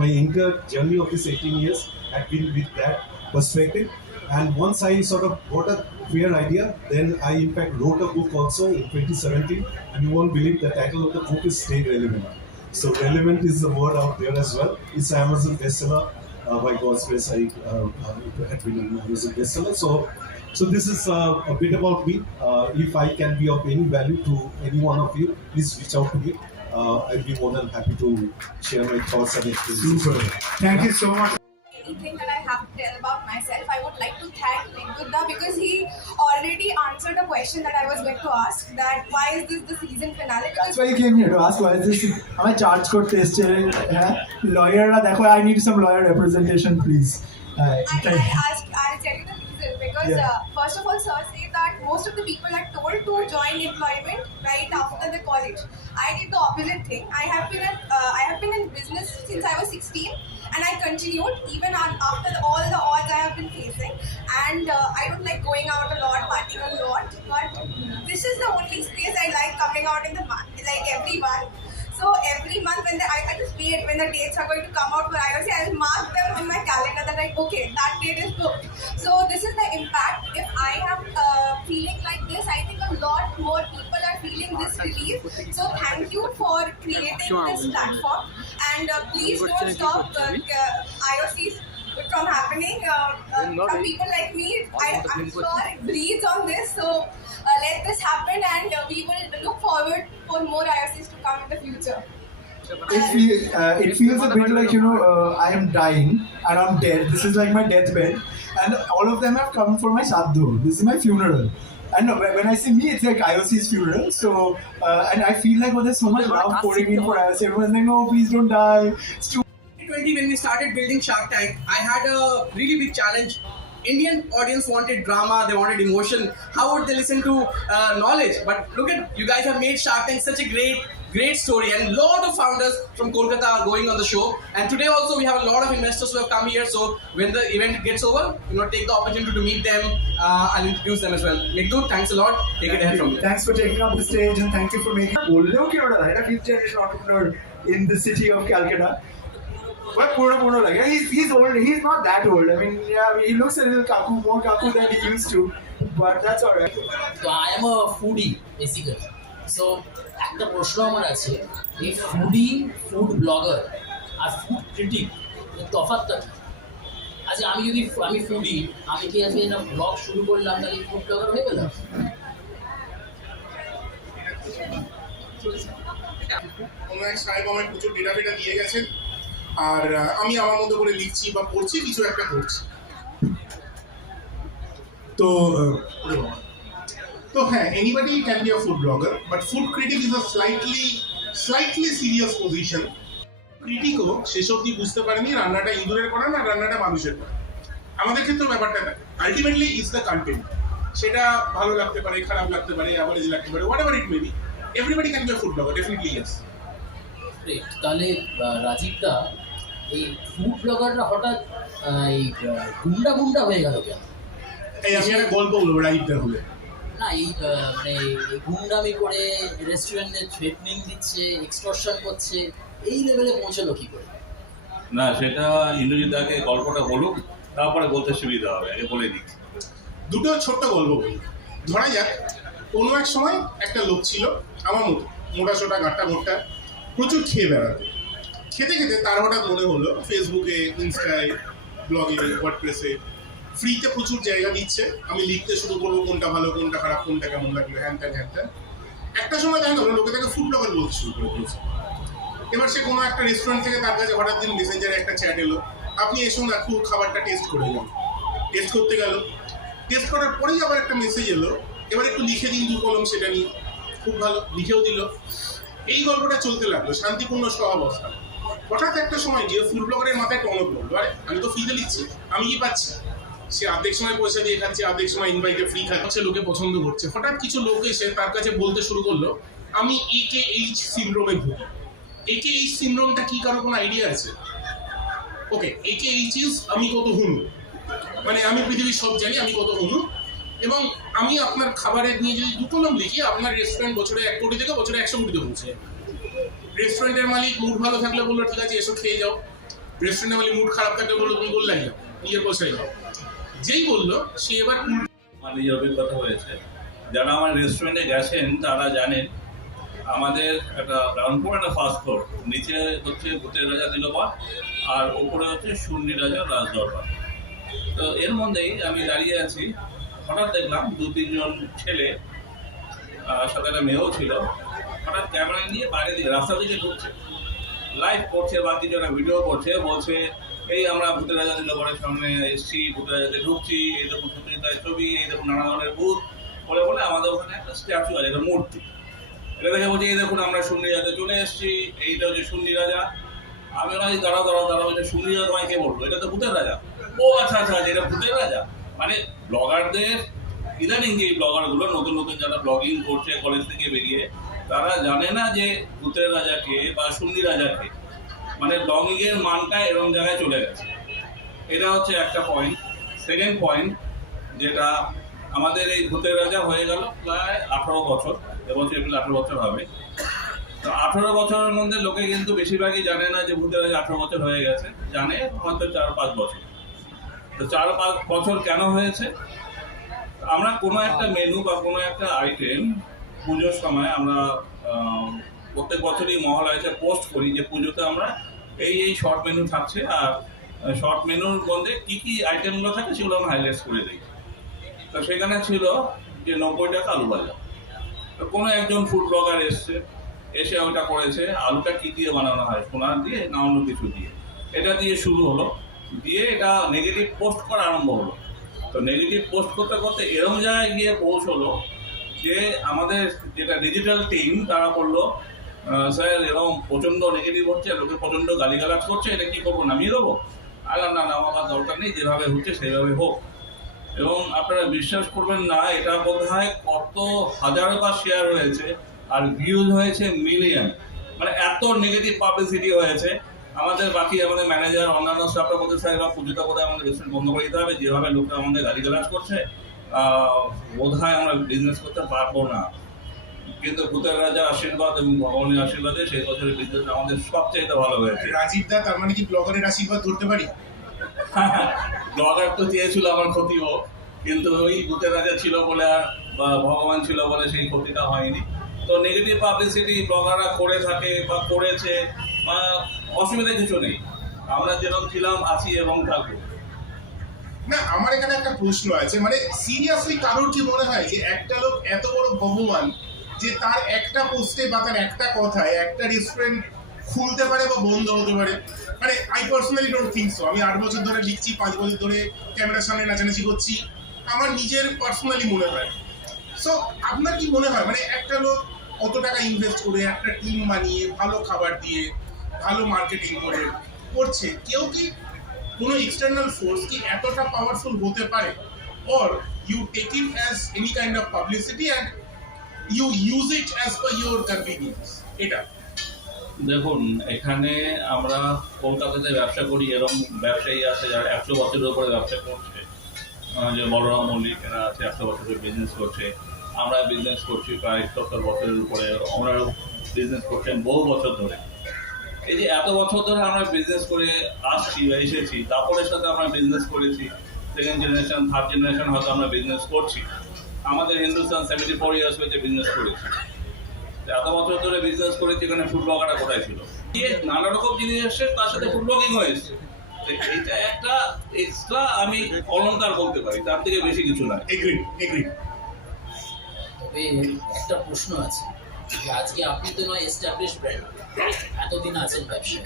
my entire journey of this 18 years had been with that perspective, and once I sort of got a clear idea, then I in fact wrote a book also in 2017, and you won't believe the title of the book is Stay Relevant. So relevant is the word out there as well. It's an Amazon bestseller. By God's grace, it had been an Amazon bestseller. So this is a bit about me. If I can be of any value to any one of you, please reach out to me. I'll be more than happy to share my thoughts and experiences. Super. Thank you so much. Anything that I have to tell about myself, I would like to thank Ninkudda because he already answered a question that I was going to ask, that why is this the season finale? That's why you came here to ask why is this. I'm a charge court test lawyer. I need some lawyer representation, please. I'll tell you the reason because first of all, sir said that most of the people are told to join employment right after the college. I did the opposite thing. I have been in business since I was 16, and I continued even after all the odds I have been facing. And I don't like going out a lot, partying a lot, but this is the only space I like coming out in the month, like every month. So every month when I just wait when the dates are going to come out for IOC, I'll mark them on my calendar that like, okay, that date is booked. So this is the impact. If I am feeling like this, I think a lot more people are feeling this relief. So thank you for creating this platform, and please don't stop IOCs from happening. some people like me, I'm sure it breathes on this. So let this happen, and we will look forward for more IOCs to come in the future. It feels a bit like, I am dying and I'm dead. This is like my deathbed, and all of them have come for my sadhu. This is my funeral. And when I say me, it's like IOC's funeral. So, and I feel like there's so much love pouring in for IOC. Everyone's like, no, please don't die. It's too 2020, when we started building Shark Tank, I had a really big challenge. Indian audience wanted drama, they wanted emotion. How would they listen to knowledge? But look at, you guys have made Shark Tank such a great story, and a lot of founders from Kolkata are going on the show. And today also we have a lot of investors who have come here. So when the event gets over, take the opportunity to meet them. I'll introduce them as well. Megdut, thanks a lot. Take it ahead from here. Thanks for taking up the stage, and thank you for making a fifth generation entrepreneur in the city of Calcutta. But Purna like he's old. He's not that old. I mean, yeah, he looks a little more kaku than he used to. But that's alright. So I am a foodie basically. So একটা প্রশ্ন আমার আছে, এই foodie, food blogger আর food critic এর তফাৎটা কি? আচ্ছা আমি ফুডি, আমি কি আজকে একটা ব্লগ শুরু করলাম, তাহলে ফুড ব্লগার হয়ে গেলাম? কোনো এক সাহেব আমায় প্রচুর ডেটা দিয়ে গেছেন, আর আমি আমার মতো করে লিখছি বা পড়ছি, কিছু একটা করছি। তো হ্যাঁ, anybody can be a food blogger, but food critic is a slightly serious position. ক্রিটিকও শেষ অবধি বুঝতে পারেনি রান্নাটা ইঁদুরের করা না রান্নাটা মানুষের করা। আমাদের ক্ষেত্রে ব্যাপারটা না, আলটিমেটলি ইজ দ্য কন্টেন্ট। সেটা ভালো লাগতে পারে, খারাপ লাগতে পারে, অ্যাভারেজ লাগতে পারে, what ever it may be, everybody can be a food blogger, definitely yes. তাহলে রাজীবদা, এই ফুড ব্লগাররা হঠাৎ এই গুন্ডা হয়ে গেল কেন? এই আমি একটা গল্প বলবো রাজীবদার হলে। না, এই মানে গুন্ডামি করে রেস্টুরেন্টে থ্রেটনিং দিচ্ছে, এক্সটর্শন করছে, এই লেভেলে পৌঁছালো কি করে? না, সেটা ইন্দ্রজিৎদাকে গল্পটা বলুক, তারপরে বলতে সুবিধা হবে, আগে বলে দিক। দুটো ছোট্ট গল্প বলি। ধরা যাক কোনো এক সময় একটা লোক ছিল আমার মতো, মোটা সোটা গাঁটটা মোটা, প্রচুর খেয়ে বেড়াতো। খেতে তার হঠাৎ মনে হলো ফেসবুকে, ইনস্টায়, ব্লগে, ওয়ার্ডপ্রেসে ফ্রিতে প্রচুর জায়গা দিচ্ছে, আমি লিখতে শুরু করবো কোনটা ভালো, কোনটা খারাপ, কোনটা কেমন লাগলো, হ্যান ত্যান। একটা সময় দেখা গেলো লোকে তাকে ফুড ব্লগার বলতে শুরু করে দিয়েছে। এবার সে কোনো একটা রেস্টুরেন্ট থেকে তার কাছে হঠাৎ দিন মেসেঞ্জারে একটা চ্যাট এলো, আপনি এসুন একটু খাবারটা টেস্ট করে যান। টেস্ট করতে গেল, টেস্ট করার পরেই আবার একটা মেসেজ এলো, এবার একটু লিখে দিন 2 কলম, সেটা নিয়ে। খুব ভালো, লিখেও দিল। এই গল্পটা চলতে লাগলো শান্তিপূর্ণ সহাবস্থা। হঠাৎ একটা সময় গিয়ে ফুড ব্লগারের মাথায় টনক পড়লো, আরে আমি তো ফ্রিতে লিখছি, আমি কি পাচ্ছি? সে অর্ধেক সময় পয়সা দিয়ে খাচ্ছে, অর্ধেক সময় ইনভাইটে ফ্রি খাচ্ছে, লোকে পছন্দ করছে। হঠাৎ কিছু লোক এসে তার কাছে বলতে শুরু করলো, আমি AKH সিনড্রোমে ভুগি। AKH সিনড্রোমটা কি, কারো কোনো আইডিয়া আছে? ওকে, AKH ইজ আমি কত হুনু, মানে আমি পৃথিবীর সব জানি, আমি কত হুনু। এবং আমি আপনার খাবারের নিয়ে যদি 2 কলম লিখি, আপনার রেস্টুরেন্ট বছরে 1 কোটি থেকে বছরে 100 কোটিতে পৌঁছে। রেস্টুরেন্টের মালিক মুড ভালো থাকলে বললো ঠিক আছে এসো খেয়ে যাও, রেস্টুরেন্টের মালিক মুড খারাপ থাকলে বললো তুমি বললাই যাও, নিজের পয়সায় যাও। যেই বললো সে এবার আমার নিজের অভিজ্ঞতা হয়েছে, যারা আমার রেস্টুরেন্টে গেছেন তারা জানেন আমাদের একটা গ্রাউন্ড ফ্লোর, একটা ফার্স্ট ফ্লোর, নিচে হচ্ছে ভূতের রাজা দিলবা, আর ওপরে হচ্ছে শূন্যি রাজার রাজদরবার। তো এর মধ্যেই আমি দাঁড়িয়ে আছি, হঠাৎ দেখলাম 2-3 জন ছেলে, সাথে একটা মেয়েও ছিল, হঠাৎ ক্যামেরা নিয়ে বাইরে দিকে রাস্তা দিকে ঢুকছে, লাইভ করছে বা কিছু একটা ভিডিও করছে, বলছে এই আমরা ভূতের রাজা দিলবারের সামনে এসছি, ভূতের রাজাতে ঢুকছি, এই দেখুন সুন্দরিতার ছবি, এই দেখুন নানা ধরনের ভূত, বলে আমাদের ওখানে একটা স্ট্যাচু আছে, একটা মূর্তি। এটা দেখে বলছি এই দেখুন আমরা শূন্য রাজাতে চলে এসেছি, এইটা হচ্ছে শূন্য রাজা। আমি ওরা দাঁড়াও, এটা শূন্য রাজা তোমায় কে বলবো, এটা তো ভূতের রাজা। ও আচ্ছা, এটা ভূতের রাজা। মানে ব্লগারদের ইদানিং যে ব্লগারগুলো নতুন যারা ব্লগিং করছে কলেজ থেকে বেরিয়ে, তারা জানে না যে ভূতের রাজাকে বা শূন্য রাজাকে, মানে ব্লগিং এর মানটা এরকম জায়গায় চলে গেছে। এটা হচ্ছে একটা পয়েন্ট। সেকেন্ড পয়েন্ট, যেটা আমাদের এই ভূতের রাজা হয়ে গেল প্রায় 18 বছর, এবছর এপ্রিল 18 বছর হবে। তো 18 বছরের মধ্যে লোকে কিন্তু বেশিরভাগই জানে না যে ভূতের রাজা 18 বছর হয়ে গেছে, জানে হয়তো 4-5 বছর। তো 4-5 বছর কেন হয়েছে? আমরা কোনো একটা মেনু বা কোনো একটা আইটেম পুজোর সময় আমরা প্রত্যেক বছরই মহালয়াতে পোস্ট করি যে পুজোতে আমরা এই শর্ট মেনু থাকছে, আর শর্ট মেনুর মধ্যে কী কী আইটেমগুলো থাকে সেগুলো আমি হাইলাইট করে দিই। তো সেখানে ছিল যে 90 টাকা আলু ভাজা। তো কোনো একজন ফুড ব্লগার এসে ওটা করেছে, আলুটা কী দিয়ে বানানো হয়, সোনা দিয়ে না অন্য কিছু দিয়ে, এটা দিয়ে শুরু হলো, দিয়ে এটা নেগেটিভ পোস্ট করা আরম্ভ হলো। তো নেগেটিভ পোস্ট করতে করতে এরম জায়গায় গিয়ে পৌঁছলো যে আমাদের যেটা ডিজিটাল টিম তারা বললো, স্যার এরকম প্রচণ্ড নেগেটিভ হচ্ছে, লোকে প্রচণ্ড গালিগালাজ করছে, এটা কী করবো, নামিয়ে দেবো? না না, আমার দরকার নেই, যেভাবে হচ্ছে সেইভাবে হোক। এবং আপনারা বিশ্বাস করবেন না, এটা বোধহয় কত হাজারবার শেয়ার হয়েছে আর ভিউজ হয়েছে মিলিয়ন। মানে এত নেগেটিভ পাবলিসিটি হয়েছে। আমাদের ম্যানেজার অন্যান্য স্টাফরা বলতে স্যার এবার পুজোটা বোধহয় আমাদের রেস্টুরেন্ট বন্ধ করে দিতে হবে, যেভাবে লোকরা আমাদের গালিগালাজ করছে বোধহয় আমরা বিজনেস করতে পারবো না। কিন্তু ভূতের রাজার আশীর্বাদ এবং ভগবানের আশীর্বাদে সেই বছরের বিজনেস আমাদের সবচেয়ে ভালো হয়েছে। রাজীব দা, তার মানে কি ব্লগারের আশীর্বাদ ধরতে পারি? ব্লগার তো চেয়েছিল আমার ক্ষতি হোক, কিন্তু ওই ভূতের রাজা ছিল বলে আর ভগবান ছিল বলে সেই ক্ষতিটা হয়নি। তো নেগেটিভ পাবলিসিটি ব্লগাররা করে থাকে বা করেছে, বা অসুবিধা কিছু নেই, আমরা যেরকম ছিলাম আছি এবং থাকবো। না, আমার এখানে একটা প্রশ্ন আছে, মানে সিরিয়াসলি কারোর কি মনে হয় যে একটা লোক এত বড় ভগবান যে তার একটা পোস্টে বা তার একটা কথায় একটা রেস্টুরেন্ট খুলতে পারে বা বন্ধ হতে পারে? মানে I personally don't think so. আমি 8 বছর ধরে লিখছি, 5 বছর ধরে ক্যামেরার সামনে নাচানাচি করছি, আমার নিজের পার্সোনালি মনে হয়। সো আপনার কি মনে হয়, মানে একটা লোক অত টাকা ইনভেস্ট করে একটা টিম বানিয়ে ভালো খাবার দিয়ে ভালো মার্কেটিং করে করছে, কেউ কি কোনো এক্সটার্নাল ফোর্স কি এতটা পাওয়ারফুল হতে পারে? Or you take it as any kind of publicity and you use it as per your convenience? এটা দেখুন, এখানে আমরা কলকাতাতে ব্যবসা করি, এরকম ব্যবসায়ী আছে যারা 100 বছরের উপরে ব্যবসা করছে, যে বলরাম মল্লিক এরা আছে 100 বছরের বিজনেস করছে, আমরা বিজনেস করছি প্রায় 70 বছরের উপরে, ওনারাও বিজনেস করছেন বহু বছর ধরে। এই যে এত বছর ধরে আমরা বিজনেস করে আসছি বা এসেছি, তারপরের সাথে আমরা বিজনেস করেছি, সেকেন্ড জেনারেশন থার্ড জেনারেশন হয়তো আমরা বিজনেস করছি। আমাদের হিন্দুস্তান 74 ইয়ার্স হয়েছে বিজনেস করেছি, এত বছর ধরে বিজনেস করেছি, এখানে ফুড ব্লগাররা কোথায় ছিল? নানা রকম জিনিস এসছে, তার সাথে ফুড ব্লগিং হয়েছে। এটা একটা এক্সট্রা আমি অলংকার বলতে পারি, তার থেকে বেশি কিছু না। তবে একটা প্রশ্ন আছে যে আজকে আপনি তো নয় এস্টাবলিশ ব্র্যান্ড, এতদিন আছেন ব্যবসায়,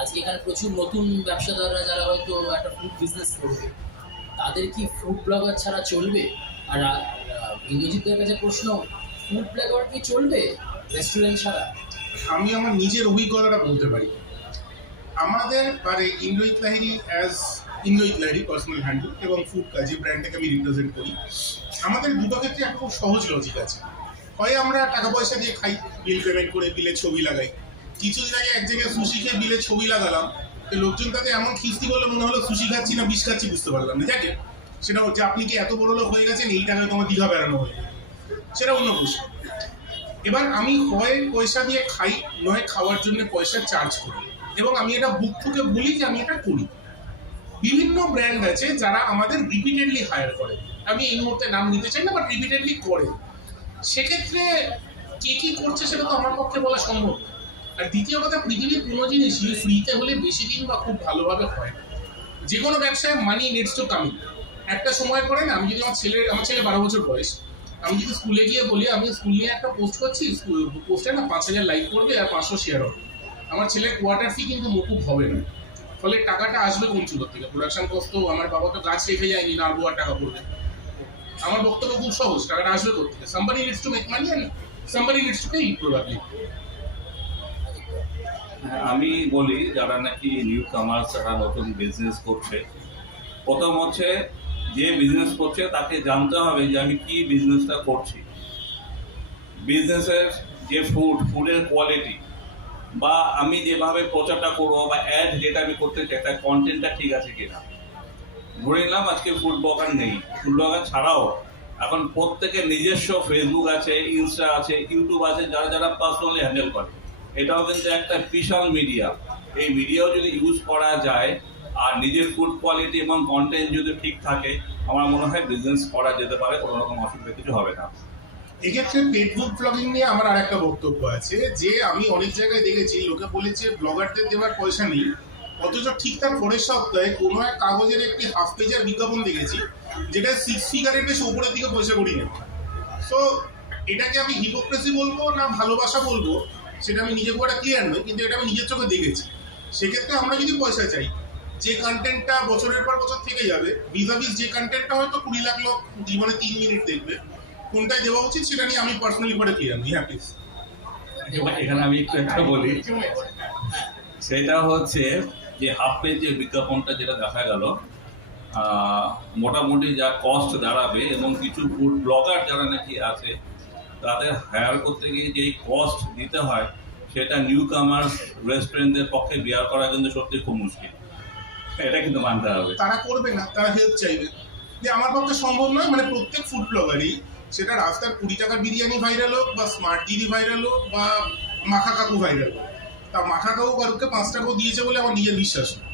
আজকে এখানে প্রচুর নতুন ব্যবসাদাররা যারা হয়তো একটা ফুড বিজনেস করবে, তাদের কি ফুড ব্লগার ছাড়া চলবে? আর ইন্দ্রজিতের কাছে প্রশ্ন, ফুড ব্লগার কি চলবে রেস্টুরেন্ট ছাড়া? আমি আমার নিজের অভিজ্ঞতাটা বলতে পারি। আমাদের Indrajit Lahiri as Indrajit Lahiri personal handle এবং ফুড কাজে ব্র্যান্ডটাকে আমি রিপ্রেজেন্ট করি। আমাদের দুটো ক্ষেত্রে একটা খুব সহজ লজিক আছে। হয় আমরা টাকা পয়সা দিয়ে খাই, বিল পেমেন্ট করে বিলের ছবি লাগাই। কিছুদিন আগে এক জায়গায় সুশি খেয়ে বিলের ছবি লাগালাম, তো লোকজন তাতে এমন খিস্তি করলে মনে হলো সুশি খাচ্ছি না বিষ খাচ্ছি বুঝতে পারলাম না। দেখেন, সেটা হচ্ছে আপনি কি এত বড় লোক হয়ে গেছেন এই টাকায় তোমার দীঘা বেড়ানো হয়ে যায়, সেটা অন্য প্রশ্ন। এবার আমি হয় পয়সা দিয়ে খাই, নয় খাওয়ার জন্য পয়সা চার্জ করি, এবং আমি এটা বুক থেকে বলি যে আমি এটা করি। বিভিন্ন ব্র্যান্ড আছে যারা আমাদের রিপিটেডলি হায়ার করে, আমি এই মুহূর্তে নাম নিতে চাই না, বাট রিপিটেডলি করে। সেক্ষেত্রে কে কি করছে সেটা তো আমার পক্ষে বলা সম্ভব। আর দ্বিতীয় কথা, পৃথিবীর কোনো জিনিসই ফ্রিতে হলে বেশি দিন বা খুব ভালোভাবে হয় না। যে কোনো ব্যবসায় মানি নিডস টু কামিং। একটা সময় পরে না, আমি যদি আমার ছেলে 12 বছর বয়স, আমি যদি স্কুলে গিয়ে বলি আমি স্কুল নিয়ে একটা পোস্ট করছি, পোস্টে না 5000 লাইক করবে আর 500 শেয়ার হবে, আমার ছেলের কোয়ার্টার ফি কিন্তু মকুব হবে না। ফলে টাকাটা আসবে কোন চুলোর থেকে? প্রোডাকশন কস্ট তো আমার বাবা তো গাছ রেখে যায়নি, নাড়বো আর টাকা পড়বে। আমার বক্তব্য খুব সহজ, টাকাটা আসবে কোথা থেকে? somebody needs to make money and somebody needs to pay it probably. আমি বলি যারা নাকি নিউ কামার্স, যারা নতুন বিজনেস করছে, প্রথম হচ্ছে যে বিজনেস করছে তাকে জানতে হবে যে আমি কি বিজনেসটা করছি, বিজনেসের যে ফুডের কোয়ালিটি, বা আমি যেভাবে প্রচারটা করবো বা অ্যাড যেটা আমি করতে চাই তার কন্টেন্টটা ঠিক আছে কিনা। ধরে নিলাম আজকে ফুড ব্লগার নেই, ফুড ব্লগার ছাড়াও এখন প্রত্যেকের নিজস্ব ফেসবুক আছে, ইনস্টা আছে, ইউটিউব আছে, যারা যারা পার্সোনালি হ্যান্ডেল করে। এটাও কিন্তু একটা বিশাল মিডিয়া। এই মিডিয়াও যদি ইউজ করা যায় আর নিজের ফুড কোয়ালিটি এবং কন্টেন্ট যদি ঠিক থাকে, আমার মনে হয় বিজনেস করা যেতে পারে, কোনো রকম অসুবিধা কিছু হবে না। এক্ষেত্রে পেড ফুড ব্লগিং নিয়ে আমার আরেকটা বক্তব্য আছে, যে আমি অনেক জায়গায় দেখেছি লোকে বলেছে ব্লগারদের দেওয়ার পয়সা নেই, অথচ ঠিক তার পরের সপ্তাহে কোনো এক কাগজের একটি হাফ পেজের বিজ্ঞাপন দেখেছি যেটা 6 ফিগারের বেশ উপরের দিকে পয়সা করি নেই। সো এটাকে আমি হিপোক্রেসি বলবো না ভালোবাসা বলবো সেটা আমি নিজে করে ক্লিয়ার নই, কিন্তু এটা আমি নিজের চোখে দেখেছি। সেক্ষেত্রে আমরা যদি পয়সা চাই, যে কন্টেন্টটা বছরের পর বছর থেকে যাবে, ভিজাভিস যে কন্টেন্টটা হয়তো 20 লাখ লোক জীবনে 3 মিনিট দেখবে, কোনটায় দেওয়া উচিত সেটা নিয়ে আমি পার্সোনালি করে ক্লিয়ার নই। হ্যাঁ প্লিজ। এখানে আমি একটু একটা বলি, সেটা হচ্ছে যে হাফ পেজ যে বিজ্ঞাপনটা যেটা দেখা গেল, মোটামুটি যা কস্ট দাঁড়াবে এবং কিছু ফুড ব্লগার যারা নাকি আছে তাদের হায়ার করতে গিয়ে যেই কস্ট দিতে হয় সেটা নিউ কামার্স রেস্টুরেন্টদের পক্ষে বিয়ার করা কিন্তু সত্যি খুব মুশকিল, এটা কিন্তু মানতে হবে। তারা করবে না, তারা হেল্প চাইবে। যে আমার পক্ষে সম্ভব নয়, মানে প্রত্যেক ফুড ব্লগারই, সেটা রাস্তার 20 টাকার বিরিয়ানি ভাইরাল হোক বা স্মার্ট টিভি ভাইরাল হোক বা মাখা কাকু ভাইরাল হোক, তা মাখা কাকু কারুকে 5 টাকাও দিয়েছে বলে আমার নিজের বিশ্বাস না।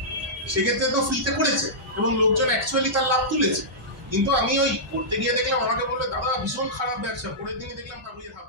সেক্ষেত্রে তো ফ্রিতে করেছে এবং লোকজন অ্যাকচুয়ালি তার লাভ তুলেছে। কিন্তু আমি ওই করতে গিয়ে দেখলাম, আমাকে বললো দাদা ভীষণ খারাপ ব্যবসা, পরের দিনে দেখলাম কাকুয়ের হাত